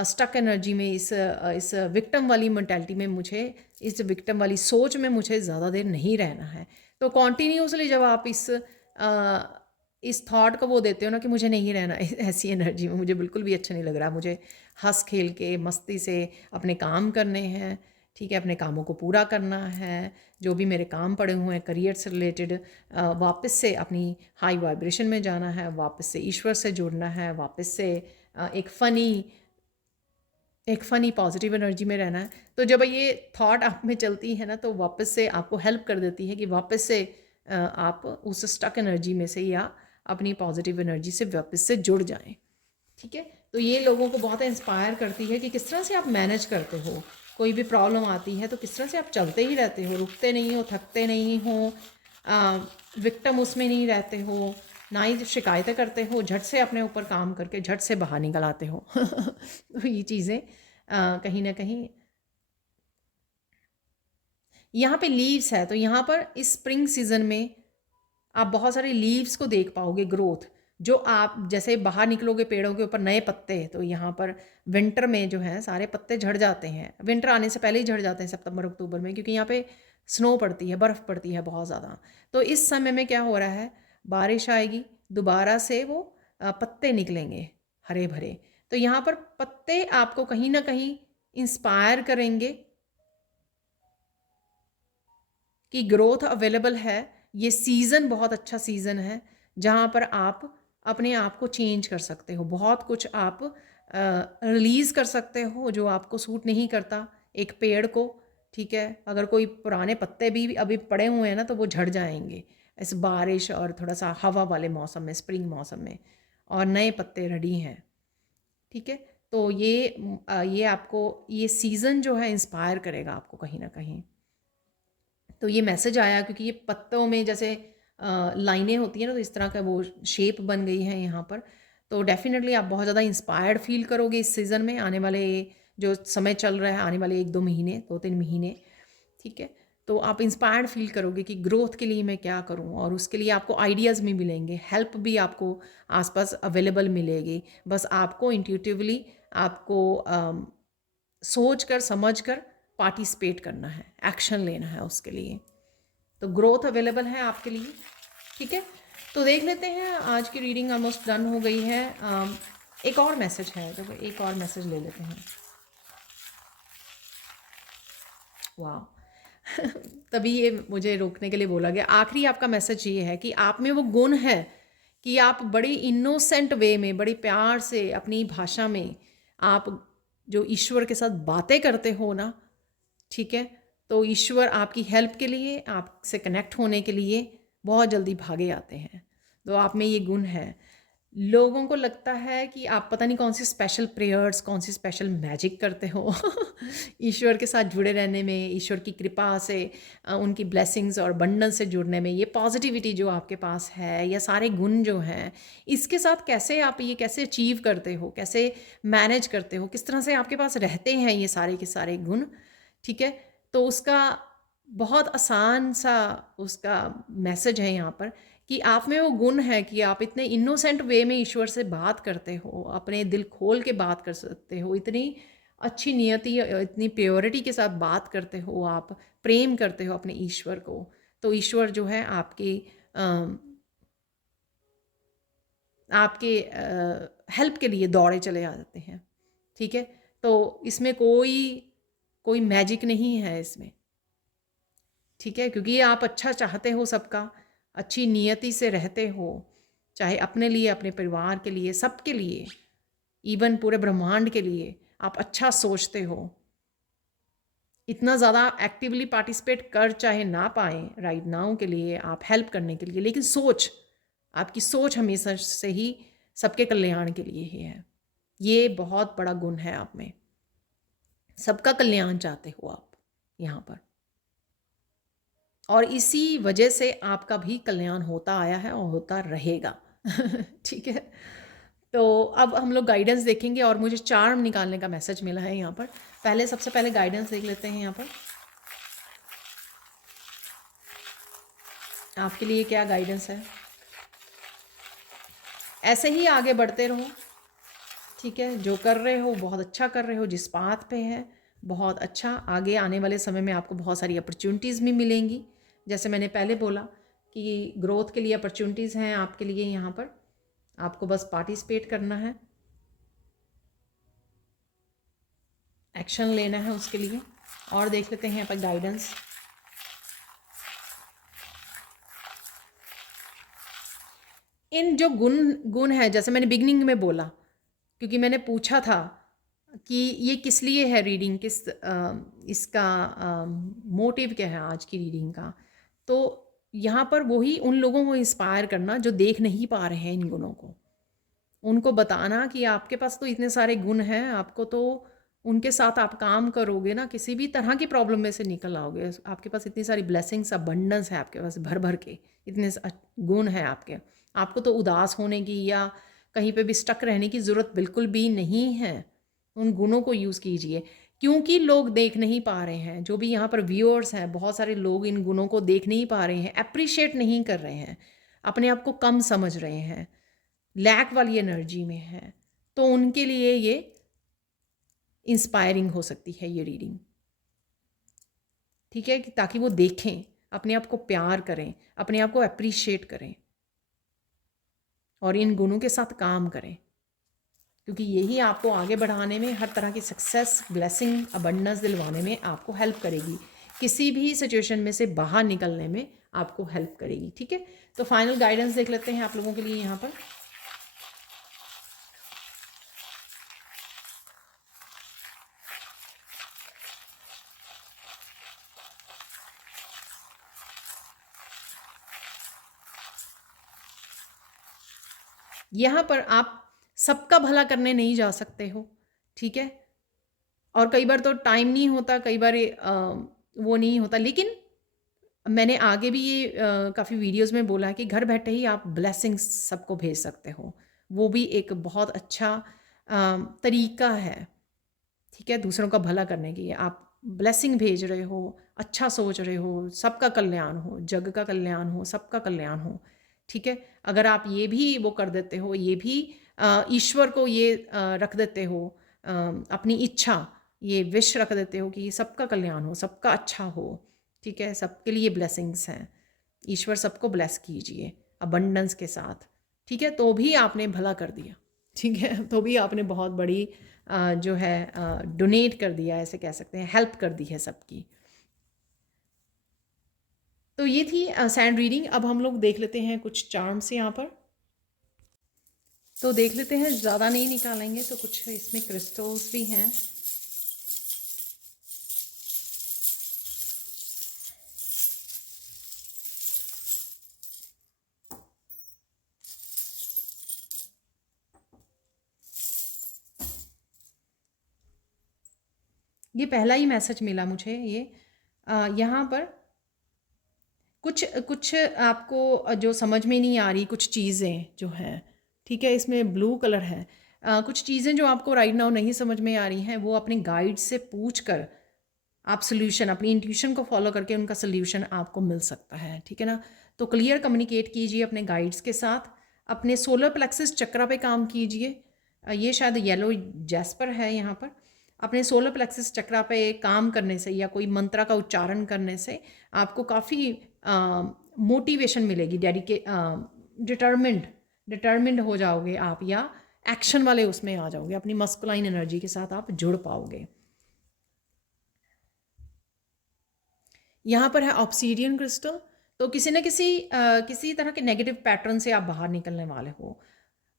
स्टक एनर्जी में, इस विक्टिम वाली मेंटालिटी में, मुझे इस विक्टिम वाली सोच में मुझे ज़्यादा देर नहीं रहना है। तो कॉन्टीन्यूसली जब आप इस थॉट को वो देते हो ना कि मुझे नहीं रहना ऐसी एनर्जी में, मुझे बिल्कुल भी अच्छा नहीं लग रहा, मुझे हंस खेल के मस्ती से अपने काम करने हैं, ठीक है, अपने कामों को पूरा करना है, जो भी मेरे काम पड़े हुए हैं करियर से रिलेटेड, वापस से अपनी हाई वाइब्रेशन में जाना है, वापस से ईश्वर से जुड़ना है, वापस से एक फ़नी पॉजिटिव एनर्जी में रहना है। तो जब ये थॉट आप में चलती है ना, तो वापस से आपको हेल्प कर देती है कि वापस से आप उस स्टक एनर्जी में से या अपनी पॉजिटिव एनर्जी से वापस से जुड़ जाएं। ठीक है। तो ये लोगों को बहुत इंस्पायर करती है कि किस तरह से आप मैनेज करते हो, कोई भी प्रॉब्लम आती है तो किस तरह से आप चलते ही रहते हो, रुकते नहीं हो, थकते नहीं हो, विक्टिम उसमें नहीं रहते हो, ना ही शिकायतें करते हो, झट से अपने ऊपर काम करके झट से बाहर निकल आते हो। तो ये चीज़ें कहीं ना कहीं यहाँ पे लीव्स है, तो यहाँ पर इस स्प्रिंग सीजन में आप बहुत सारे लीव्स को देख पाओगे, ग्रोथ, जो आप जैसे बाहर निकलोगे पेड़ों के ऊपर नए पत्ते, तो यहाँ पर विंटर में जो है सारे पत्ते झड़ जाते हैं, विंटर आने से पहले ही झड़ जाते हैं सितंबर अक्टूबर में, क्योंकि यहाँ पे स्नो पड़ती है, बर्फ़ पड़ती है बहुत ज़्यादा। तो इस समय में क्या हो रहा है, बारिश आएगी, दोबारा से वो पत्ते निकलेंगे हरे भरे। तो यहाँ पर पत्ते आपको कहीं ना कहीं इंस्पायर करेंगे कि ग्रोथ अवेलेबल है, ये सीज़न बहुत अच्छा सीज़न है जहाँ पर आप अपने आप को चेंज कर सकते हो, बहुत कुछ आप रिलीज़ कर सकते हो जो आपको सूट नहीं करता एक पेड़ को। ठीक है, अगर कोई पुराने पत्ते भी अभी पड़े हुए हैं ना, तो वो झड़ जाएंगे इस बारिश और थोड़ा सा हवा वाले मौसम में, स्प्रिंग मौसम में, और नए पत्ते रेडी हैं। ठीक है। तो ये आपको ये सीज़न जो है इंस्पायर करेगा आपको कहीं ना कहीं। तो ये मैसेज आया क्योंकि ये पत्तों में जैसे लाइनें होती हैं ना, तो इस तरह का वो शेप बन गई है यहाँ पर। तो डेफिनेटली आप बहुत ज़्यादा इंस्पायर्ड फील करोगे इस सीज़न में, आने वाले जो समय चल रहा है, आने वाले 1-2 महीने, 2-3 महीने। ठीक है। तो आप इंस्पायर्ड फील करोगे कि ग्रोथ के लिए मैं क्या करूं, और उसके लिए आपको आइडियाज़ भी मिलेंगे, हेल्प भी आपको आसपास अवेलेबल मिलेगी। बस आपको इंट्यूटिवली आपको सोच कर समझ कर पार्टिसिपेट करना है, एक्शन लेना है उसके लिए। तो ग्रोथ अवेलेबल है आपके लिए। ठीक है। तो देख लेते हैं, आज की रीडिंग ऑलमोस्ट डन हो गई है। एक और मैसेज है, तो एक और मैसेज ले लेते हैं। वाह। तभी ये मुझे रोकने के लिए बोला गया। आखिरी आपका मैसेज ये है कि आप में वो गुण है कि आप बड़ी इनोसेंट वे में, बड़ी प्यार से अपनी भाषा में आप जो ईश्वर के साथ बातें करते हो ना, ठीक है, तो ईश्वर आपकी हेल्प के लिए, आपसे कनेक्ट होने के लिए बहुत जल्दी भागे आते हैं। तो आप में ये गुण है। लोगों को लगता है कि आप पता नहीं कौन सी स्पेशल प्रेयर्स, कौन सी स्पेशल मैजिक करते हो ईश्वर के साथ जुड़े रहने में, ईश्वर की कृपा से, उनकी ब्लेसिंग्स और बंडन से जुड़ने में, ये पॉजिटिविटी जो आपके पास है, या सारे गुण जो हैं, इसके साथ कैसे आप ये कैसे अचीव करते हो, कैसे मैनेज करते हो, किस तरह से आपके पास रहते हैं ये सारे के सारे गुण। ठीक है। तो उसका बहुत आसान सा उसका मैसेज है यहाँ पर कि आप में वो गुण है कि आप इतने इनोसेंट वे में ईश्वर से बात करते हो, अपने दिल खोल के बात कर सकते हो, इतनी अच्छी नियति, इतनी प्योरिटी के साथ बात करते हो, आप प्रेम करते हो अपने ईश्वर को। तो ईश्वर जो है आपकी आपके हेल्प के लिए दौड़े चले जाते हैं। ठीक है। तो इसमें कोई मैजिक नहीं है इसमें, ठीक है, क्योंकि आप अच्छा चाहते हो, सबका अच्छी नियति से रहते हो, चाहे अपने लिए, अपने परिवार के लिए, सबके लिए, इवन पूरे ब्रह्मांड के लिए आप अच्छा सोचते हो। इतना ज़्यादा एक्टिवली पार्टिसिपेट कर चाहे ना पाएँ राइट नाउ के लिए, आप हेल्प करने के लिए, लेकिन सोच, आपकी सोच हमेशा से ही सबके कल्याण के लिए ही है। ये बहुत बड़ा गुण है आप में, सबका कल्याण चाहते हो आप यहाँ पर, और इसी वजह से आपका भी कल्याण होता आया है और होता रहेगा। ठीक है, तो अब हम लोग गाइडेंस देखेंगे, और मुझे चार्म निकालने का मैसेज मिला है यहाँ पर। पहले सबसे पहले गाइडेंस देख लेते हैं यहाँ पर, आपके लिए क्या गाइडेंस है। ऐसे ही आगे बढ़ते रहो, ठीक है, जो कर रहे हो बहुत अच्छा कर रहे हो, जिस पाथ पे है बहुत अच्छा। आगे आने वाले समय में आपको बहुत सारी अपॉर्चुनिटीज़ भी मिलेंगी, जैसे मैंने पहले बोला कि ग्रोथ के लिए अपॉर्चुनिटीज़ हैं आपके लिए यहाँ पर, आपको बस पार्टिसिपेट करना है, एक्शन लेना है उसके लिए। और देख लेते हैं यहाँ पर गाइडेंस। इन जो गुण है, जैसे मैंने बिगनिंग में बोला, क्योंकि मैंने पूछा था कि ये किस लिए है रीडिंग, इसका मोटिव क्या है आज की रीडिंग का, तो यहाँ पर वही उन लोगों को इंस्पायर करना जो देख नहीं पा रहे हैं इन गुणों को, उनको बताना कि आपके पास तो इतने सारे गुण हैं, आपको तो उनके साथ आप काम करोगे ना, किसी भी तरह की प्रॉब्लम में से निकल आओगे। आपके पास इतनी सारी ब्लेसिंग्स, अबंडेंस है आपके पास, भर भर के इतने गुण हैं आपके, आपको तो उदास होने की या कहीं पे भी स्टक रहने की ज़रूरत बिल्कुल भी नहीं है। उन गुणों को यूज़ कीजिए, क्योंकि लोग देख नहीं पा रहे हैं, जो भी यहाँ पर व्यूअर्स हैं, बहुत सारे लोग इन गुणों को देख नहीं पा रहे हैं, अप्रिशिएट नहीं कर रहे हैं, अपने आप को कम समझ रहे हैं, लैक वाली एनर्जी में है, तो उनके लिए ये इंस्पायरिंग हो सकती है ये रीडिंग, ठीक है, कि ताकि वो देखें, अपने आप को प्यार करें, अपने आप को अप्रिशिएट करें और इन गुणों के साथ काम करें, क्योंकि यही आपको आगे बढ़ाने में, हर तरह की सक्सेस, ब्लेसिंग, अबंडेंस दिलवाने में आपको हेल्प करेगी, किसी भी सिचुएशन में से बाहर निकलने में आपको हेल्प करेगी, ठीक है। तो फाइनल गाइडेंस देख लेते हैं आप लोगों के लिए यहाँ पर। यहाँ पर आप सबका भला करने नहीं जा सकते हो, ठीक है, और कई बार तो टाइम नहीं होता, कई बार वो नहीं होता, लेकिन मैंने आगे भी ये काफ़ी वीडियोस में बोला है कि घर बैठे ही आप ब्लेसिंग्स सबको भेज सकते हो, वो भी एक बहुत अच्छा तरीका है, ठीक है, दूसरों का भला करने की। आप ब्लेसिंग भेज रहे हो, अच्छा सोच रहे हो, सबका कल्याण हो, जग का कल्याण हो, सबका कल्याण हो, ठीक है। अगर आप ये भी वो कर देते हो, ये भी ईश्वर को ये रख देते हो, अपनी इच्छा, ये विश रख देते हो कि सबका कल्याण हो, सबका अच्छा हो, ठीक है, सबके लिए ब्लेसिंग्स हैं, ईश्वर सबको ब्लेस कीजिए अबंडेंस के साथ, ठीक है, तो भी आपने भला कर दिया, ठीक है, तो भी आपने बहुत बड़ी जो है डोनेट कर दिया, ऐसे कह सकते हैं, हेल्प कर दी है सबकी। तो ये थी सैंड रीडिंग। अब हम लोग देख लेते हैं कुछ चार्म्स यहाँ पर, तो देख लेते हैं, ज़्यादा नहीं निकालेंगे, तो कुछ इसमें क्रिस्टल्स भी हैं। ये पहला ही मैसेज मिला मुझे, ये यहाँ पर कुछ कुछ आपको जो समझ में नहीं आ रही, कुछ चीज़ें जो हैं, ठीक है, इसमें ब्लू कलर है, कुछ चीज़ें जो आपको राइट नाउ नहीं समझ में आ रही हैं, वो अपने गाइड से पूछ कर आप सोल्यूशन, अपनी इंट्यूशन को फॉलो करके उनका सोल्यूशन आपको मिल सकता है, ठीक है ना। तो क्लियर कम्युनिकेट कीजिए अपने गाइड्स के साथ, अपने सोलर प्लेक्सिस चक्रा पे काम कीजिए, ये शायद येलो जैस्पर है यहाँ पर। अपने सोलर प्लेक्सिस चक्रा पे काम करने से या कोई मंत्रा का उच्चारण करने से आपको काफ़ी मोटिवेशन मिलेगी, डिटर्मिंड हो जाओगे आप, या एक्शन वाले उसमें आ जाओगे, अपनी मस्कुलाइन एनर्जी के साथ आप जुड़ पाओगे। यहाँ पर है ऑब्सीडियन क्रिस्टल। तो किसी न किसी तरह के नेगेटिव पैटर्न से आप बाहर निकलने वाले हो।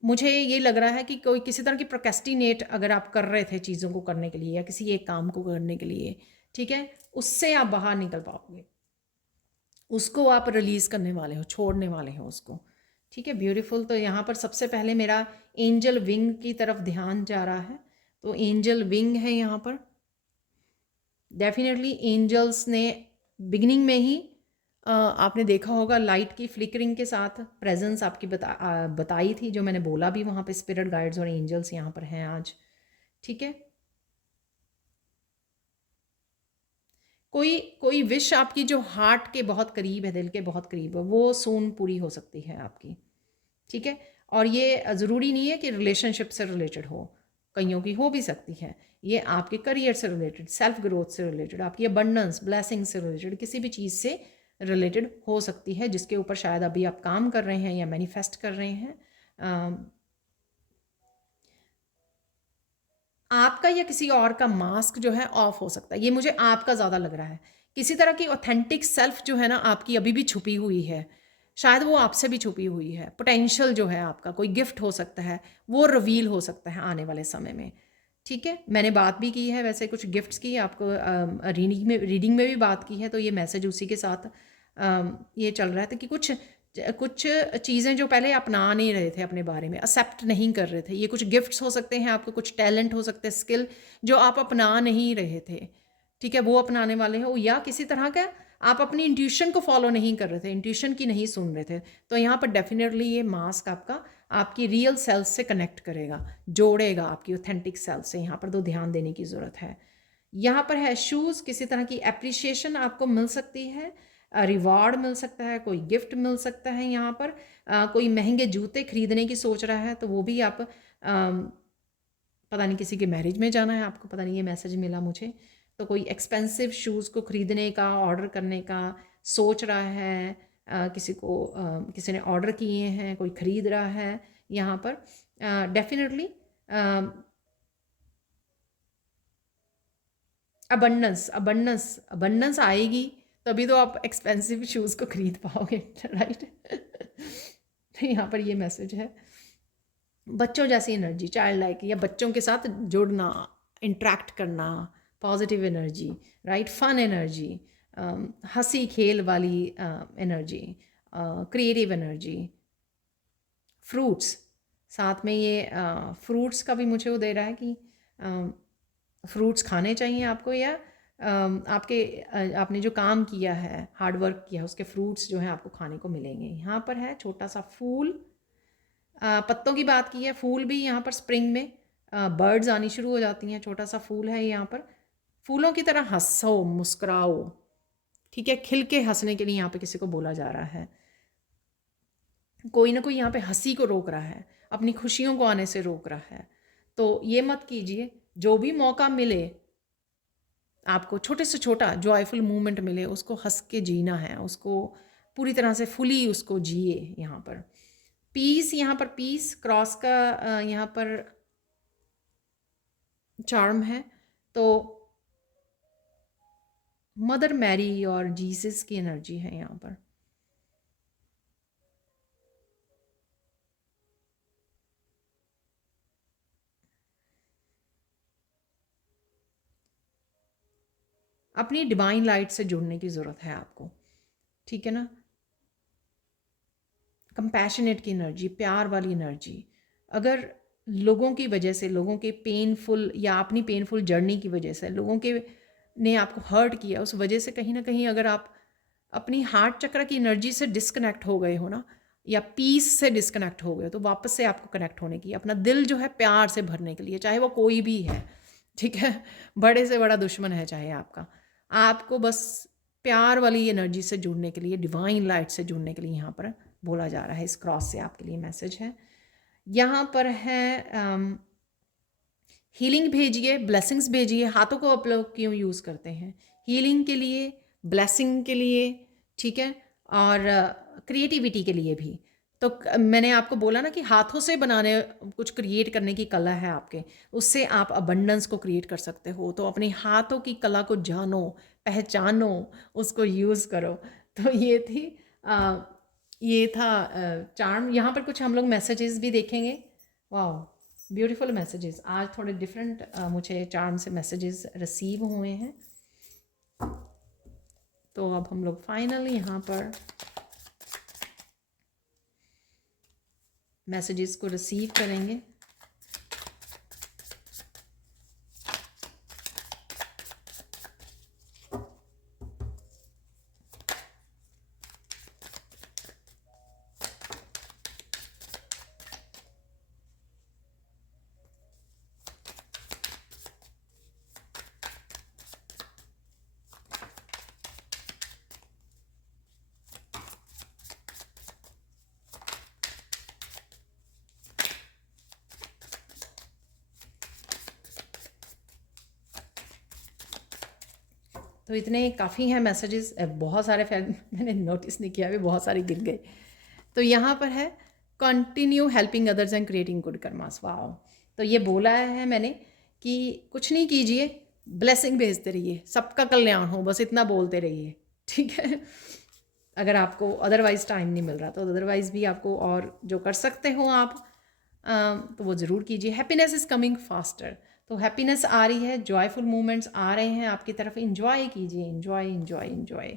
मुझे ये लग रहा है कि कोई किसी तरह की प्रोक्रेस्टिनेट अगर आप कर रहे थे चीज़ों को करने के लिए या किसी एक काम को करने के लिए, ठीक है, उससे आप बाहर निकल पाओगे, उसको आप रिलीज़ करने वाले हो, छोड़ने वाले हो उसको। ठीक है, ब्यूटीफुल। तो यहाँ पर सबसे पहले मेरा एंजल विंग की तरफ ध्यान जा रहा है। तो एंजल विंग है यहाँ पर। डेफिनेटली एंजल्स ने बिगिनिंग में ही आपने देखा होगा लाइट की फ्लिकरिंग के साथ प्रेजेंस आपकी बताई थी, जो मैंने बोला भी वहाँ पे स्पिरिट गाइड्स और एंजल्स यहाँ पर हैं आज। ठीक है, कोई कोई विश आपकी जो हार्ट के बहुत करीब है, दिल के बहुत करीब है, वो सून पूरी हो सकती है आपकी। ठीक है, और ये ज़रूरी नहीं है कि रिलेशनशिप से रिलेटेड हो, कईयों की हो भी सकती है। ये आपके करियर से रिलेटेड, सेल्फ ग्रोथ से रिलेटेड, आपकी अबंडेंस ब्लेसिंग से रिलेटेड, किसी भी चीज़ से रिलेटेड हो सकती है, जिसके ऊपर शायद अभी आप काम कर रहे हैं या मैनिफेस्ट कर रहे हैं। आपका या किसी और का मास्क जो है ऑफ हो सकता है, ये मुझे आपका ज़्यादा लग रहा है। किसी तरह की ऑथेंटिक सेल्फ जो है ना आपकी अभी भी छुपी हुई है, शायद वो आपसे भी छुपी हुई है। पोटेंशियल जो है आपका, कोई गिफ्ट हो सकता है, वो रिवील हो सकता है आने वाले समय में। ठीक है, मैंने बात भी की है वैसे कुछ गिफ्ट्स की, आपको रीडिंग में भी बात की है, तो ये मैसेज उसी के साथ ये चल रहा था कि कुछ कुछ चीज़ें जो पहले अपना नहीं रहे थे, अपने बारे में एक्सेप्ट नहीं कर रहे थे, ये कुछ गिफ्ट्स हो सकते हैं आपको, कुछ टैलेंट हो सकते हैं, स्किल जो आप अपना नहीं रहे थे, ठीक है, वो अपनाने वाले हो। या किसी तरह का आप अपनी इंट्यूशन को फॉलो नहीं कर रहे थे, इंट्यूशन की नहीं सुन रहे थे, तो यहाँ पर डेफिनेटली ये मास्क आपका आपकी रियल सेल्फ से कनेक्ट करेगा, जोड़ेगा आपकी ऑथेंटिक सेल्फ से। यहाँ पर तो ध्यान देने की ज़रूरत है। यहाँ पर है शूज़, किसी तरह की अप्रिसिएशन आपको मिल सकती है, रिवार्ड मिल सकता है, कोई गिफ्ट मिल सकता है। यहाँ पर कोई महंगे जूते खरीदने की सोच रहा है, तो वो भी आप पता नहीं किसी के मैरिज में जाना है आपको, पता नहीं, ये मैसेज मिला मुझे। तो कोई एक्सपेंसिव शूज़ को ख़रीदने का, ऑर्डर करने का सोच रहा है, किसी ने ऑर्डर किए हैं, कोई ख़रीद रहा है। यहाँ पर डेफिनेटली अबंडेंस अबंडेंस अबंडेंस आएगी, तभी तो आप एक्सपेंसिव शूज़ को ख़रीद पाओगे, राइट। तो यहाँ पर ये मैसेज है, बच्चों जैसी एनर्जी, चाइल्ड लाइक, या बच्चों के साथ जुड़ना, इंट्रैक्ट करना, positive energy, right, fun energy, हंसी खेल वाली एनर्जी, क्रिएटिव एनर्जी, फ्रूट्स। साथ में ये फ्रूट्स का भी मुझे वो दे रहा है कि फ्रूट्स खाने चाहिए आपको, या आपने जो काम किया है, हार्ड वर्क किया है, उसके फ्रूट्स जो हैं आपको खाने को मिलेंगे। यहाँ पर है छोटा सा फूल, पत्तों की बात की है, फूल भी यहाँ पर स्प्रिंग में बर्ड्स आनी शुरू हो जाती हैं। छोटा सा फूल है यहाँ पर, फूलों की तरह हंसो, मुस्कुराओ, ठीक है, खिल के हंसने के लिए यहाँ पे किसी को बोला जा रहा है। कोई ना कोई यहाँ पे हंसी को रोक रहा है, अपनी खुशियों को आने से रोक रहा है। तो ये मत कीजिए, जो भी मौका मिले आपको, छोटे से छोटा जॉयफुल मूवमेंट मिले, उसको हंस के जीना है, उसको पूरी तरह से फुली उसको जिए। यहाँ पर पीस, यहाँ पर पीस क्रॉस का यहाँ पर चार्म है। तो मदर मैरी और जीसस की एनर्जी है यहाँ पर। अपनी डिवाइन लाइट से जुड़ने की ज़रूरत है आपको, ठीक है ना। कंपैशनेट की एनर्जी, प्यार वाली एनर्जी। अगर लोगों की वजह से, लोगों के पेनफुल या अपनी पेनफुल जर्नी की वजह से लोगों के ने आपको हर्ट किया, उस वजह से कहीं ना कहीं अगर आप अपनी हार्ट चक्र की एनर्जी से डिस्कनेक्ट हो गए हो ना, या पीस से डिस्कनेक्ट हो गए, तो वापस से आपको कनेक्ट होने की, अपना दिल जो है प्यार से भरने के लिए, चाहे वो कोई भी है, ठीक है, बड़े से बड़ा दुश्मन है चाहे आपका, आपको बस प्यार वाली एनर्जी से जुड़ने के लिए, डिवाइन लाइट से जुड़ने के लिए यहाँ पर बोला जा रहा है। इस क्रॉस से आपके लिए मैसेज है। यहाँ पर है हीलिंग भेजिए, ब्लेसिंग्स भेजिए। हाथों को आप लोग क्यों यूज़ करते हैं? हीलिंग के लिए, ब्लेसिंग के लिए, ठीक है, और क्रिएटिविटी के लिए भी। तो मैंने आपको बोला ना कि हाथों से बनाने, कुछ क्रिएट करने की कला है आपके, उससे आप अबंडेंस को क्रिएट कर सकते हो। तो अपने हाथों की कला को जानो, पहचानो, उसको यूज़ करो। तो ये थी ये था चार्म। यहाँ पर कुछ हम लोग मैसेजेस भी देखेंगे। वाह, ब्यूटीफुल मैसेजेस। आज थोड़े डिफरेंट मुझे चार्म से मैसेजेस रिसीव हुए हैं। तो अब हम लोग फाइनली यहाँ पर मैसेजेस को रिसीव करेंगे। तो इतने काफ़ी हैं मैसेजेस, बहुत सारे मैंने नोटिस नहीं किया, अभी बहुत सारे गिर गए। तो यहाँ पर है continue helping others and creating good karmas. Wow. तो ये बोला है मैंने कि कुछ नहीं कीजिए, ब्लेसिंग भेजते रहिए, सबका कल्याण हो, बस इतना बोलते रहिए, ठीक है। अगर आपको अदरवाइज़ टाइम नहीं मिल रहा तो अदरवाइज़ भी आपको और जो कर सकते हो आप तो वो ज़रूर कीजिए। Happiness is coming faster. तो हैप्पीनेस आ रही है, जॉयफुल मोमेंट्स आ रहे हैं आपकी तरफ। इंजॉय कीजिए, इंजॉय इंजॉय इंजॉय।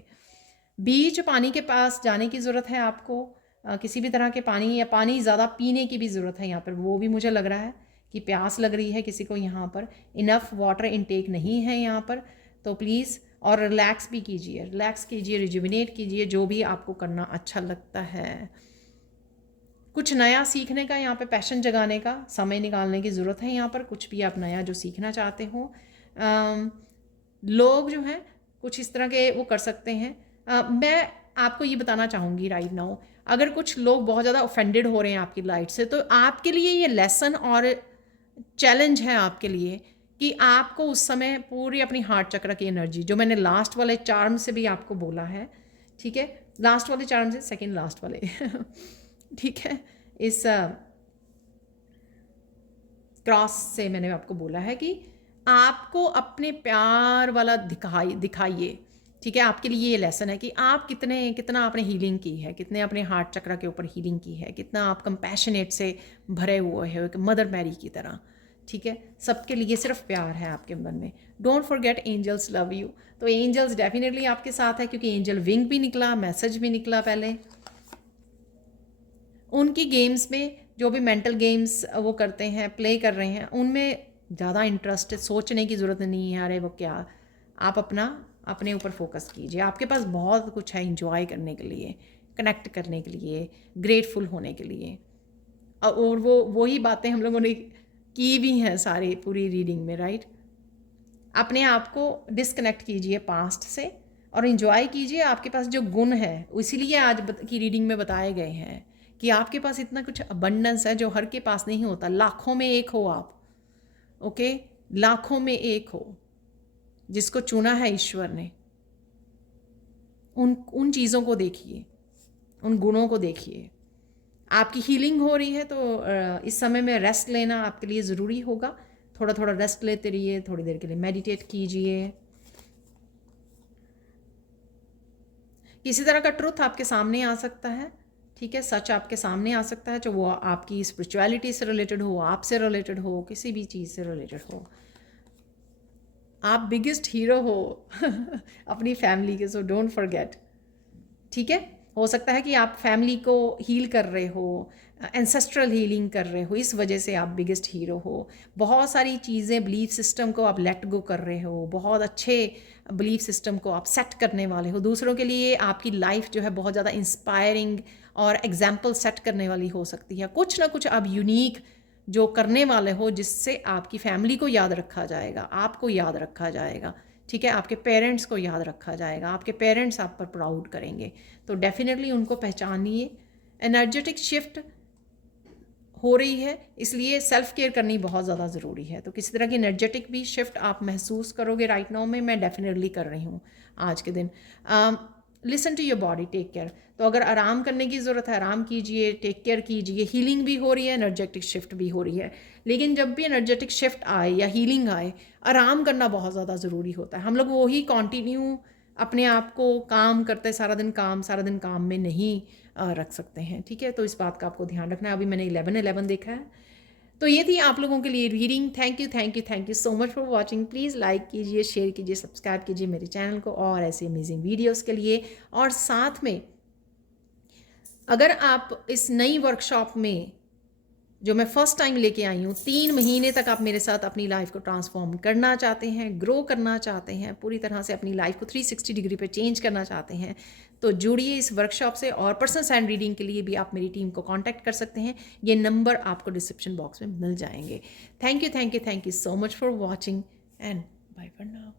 बीच पानी के पास जाने की ज़रूरत है आपको, किसी भी तरह के पानी या पानी ज़्यादा पीने की भी ज़रूरत है यहाँ पर। वो भी मुझे लग रहा है कि प्यास लग रही है किसी को यहाँ पर, इनफ वाटर इनटेक नहीं है यहाँ पर। तो प्लीज़, और रिलैक्स भी कीजिए, रिलैक्स कीजिए, रिजुविनेट कीजिए, जो भी आपको करना अच्छा लगता है। कुछ नया सीखने का यहाँ पे पैशन जगाने का समय निकालने की ज़रूरत है यहाँ पर। कुछ भी आप नया जो सीखना चाहते हो, लोग जो हैं कुछ इस तरह के वो कर सकते हैं। मैं आपको ये बताना चाहूँगी राइट नाउ, अगर कुछ लोग बहुत ज़्यादा ऑफेंडेड हो रहे हैं आपकी लाइट से, तो आपके लिए ये लेसन और चैलेंज है आपके लिए कि आपको उस समय पूरी अपनी हार्ट चक्र की एनर्जी, जो मैंने लास्ट वाले चार्म से भी आपको बोला है, ठीक है, लास्ट वाले चार्म से सेकेंड लास्ट वाले ठीक है, इस क्रॉस से मैंने आपको बोला है कि आपको अपने प्यार वाला दिखाइए, ठीक है। आपके लिए ये लेसन है कि आप कितना आपने हीलिंग की है, कितने अपने हार्ट चक्र के ऊपर हीलिंग की है, कितना आप कंपैशनेट से भरे हुए हो, एक मदर मैरी की तरह, ठीक है। सबके लिए सिर्फ प्यार है आपके मन में। Don't forget angels love you. तो एंजल्स डेफिनेटली आपके साथ है, क्योंकि एंजल विंग भी निकला, मैसेज भी निकला पहले। उनकी गेम्स में जो भी मेंटल गेम्स वो करते हैं, प्ले कर रहे हैं, उनमें ज़्यादा इंटरेस्ट, सोचने की ज़रूरत नहीं है, अरे वो क्या। आप अपने ऊपर फोकस कीजिए। आपके पास बहुत कुछ है इंजॉय करने के लिए, कनेक्ट करने के लिए, ग्रेटफुल होने के लिए। और वही बातें हम लोगों ने की भी हैं सारी पूरी रीडिंग में, राइट। अपने आप को डिस्कनेक्ट कीजिए पास्ट से और इन्जॉय कीजिए आपके पास जो गुण है। इसीलिए आज की रीडिंग में बताए गए हैं कि आपके पास इतना कुछ अबंडेंस है जो हर के पास नहीं होता। लाखों में एक हो आप, ओके, लाखों में एक हो जिसको चुना है ईश्वर ने। उन चीज़ों को देखिए, उन गुणों को देखिए। आपकी हीलिंग हो रही है तो इस समय में रेस्ट लेना आपके लिए ज़रूरी होगा। थोड़ा थोड़ा रेस्ट लेते रहिए, थोड़ी देर के लिए मेडिटेट कीजिए। किसी तरह का ट्रुथ आपके सामने आ सकता है, ठीक है, सच आपके सामने आ सकता है, जो वो आपकी स्पिरिचुअलिटी से रिलेटेड हो, आपसे रिलेटेड हो, किसी भी चीज़ से रिलेटेड हो। आप बिगेस्ट हीरो हो अपनी फैमिली के, सो डोंट फॉरगेट, ठीक है। हो सकता है कि आप फैमिली को हील कर रहे हो, एंसेस्ट्रल हीलिंग कर रहे हो, इस वजह से आप बिगेस्ट हीरो हो। बहुत सारी चीज़ें, बिलीफ सिस्टम को आप लेट गो कर रहे हो, बहुत अच्छे बिलीफ सिस्टम को आप सेट करने वाले हो। दूसरों के लिए आपकी लाइफ जो है बहुत ज़्यादा इंस्पायरिंग और एग्जाम्पल सेट करने वाली हो सकती है। कुछ ना कुछ आप यूनिक जो करने वाले हो, जिससे आपकी फैमिली को याद रखा जाएगा, आपको याद रखा जाएगा, ठीक है। आपके पेरेंट्स को याद रखा जाएगा, आपके पेरेंट्स आप पर प्राउड करेंगे। तो डेफिनेटली उनको पहचानिए। एनर्जेटिक शिफ्ट हो रही है, इसलिए सेल्फ केयर करनी बहुत ज़्यादा ज़रूरी है। तो किसी तरह की एनर्जेटिक भी शिफ्ट आप महसूस करोगे राइट नाउ में, मैं डेफिनेटली कर रही हूँ आज के दिन। Listen to your body, take care. तो अगर आराम करने की ज़रूरत है, आराम कीजिए, टेक केयर कीजिए। हीलिंग भी हो रही है, एनर्जेटिक शिफ्ट भी हो रही है, लेकिन जब भी एनर्जेटिक शिफ्ट आए या हीलिंग आए, आराम करना बहुत ज़्यादा ज़रूरी होता है। हम लोग वही कंटिन्यू अपने आप को काम करते सारा दिन काम में नहीं रख सकते हैं, ठीक है। तो इस बात का आपको ध्यान रखना है। अभी मैंने 11-11 देखा है। तो ये थी आप लोगों के लिए reading. Thank you so much for watching. Please like कीजिए, शेयर कीजिए, सब्सक्राइब कीजिए मेरे चैनल को और ऐसे अमेजिंग वीडियोस के लिए। और साथ में अगर आप इस नई वर्कशॉप में जो मैं फ़र्स्ट टाइम लेके आई हूँ, 3 महीने तक आप मेरे साथ अपनी लाइफ को ट्रांसफॉर्म करना चाहते हैं, ग्रो करना चाहते हैं, पूरी तरह से अपनी लाइफ को 360 डिग्री पे चेंज करना चाहते हैं, तो जुड़िए इस वर्कशॉप से। और पर्सनल साइन रीडिंग के लिए भी आप मेरी टीम को कांटेक्ट कर सकते हैं। ये नंबर आपको डिस्क्रिप्शन बॉक्स में मिल जाएंगे। Thank you so much for watching and bye for now.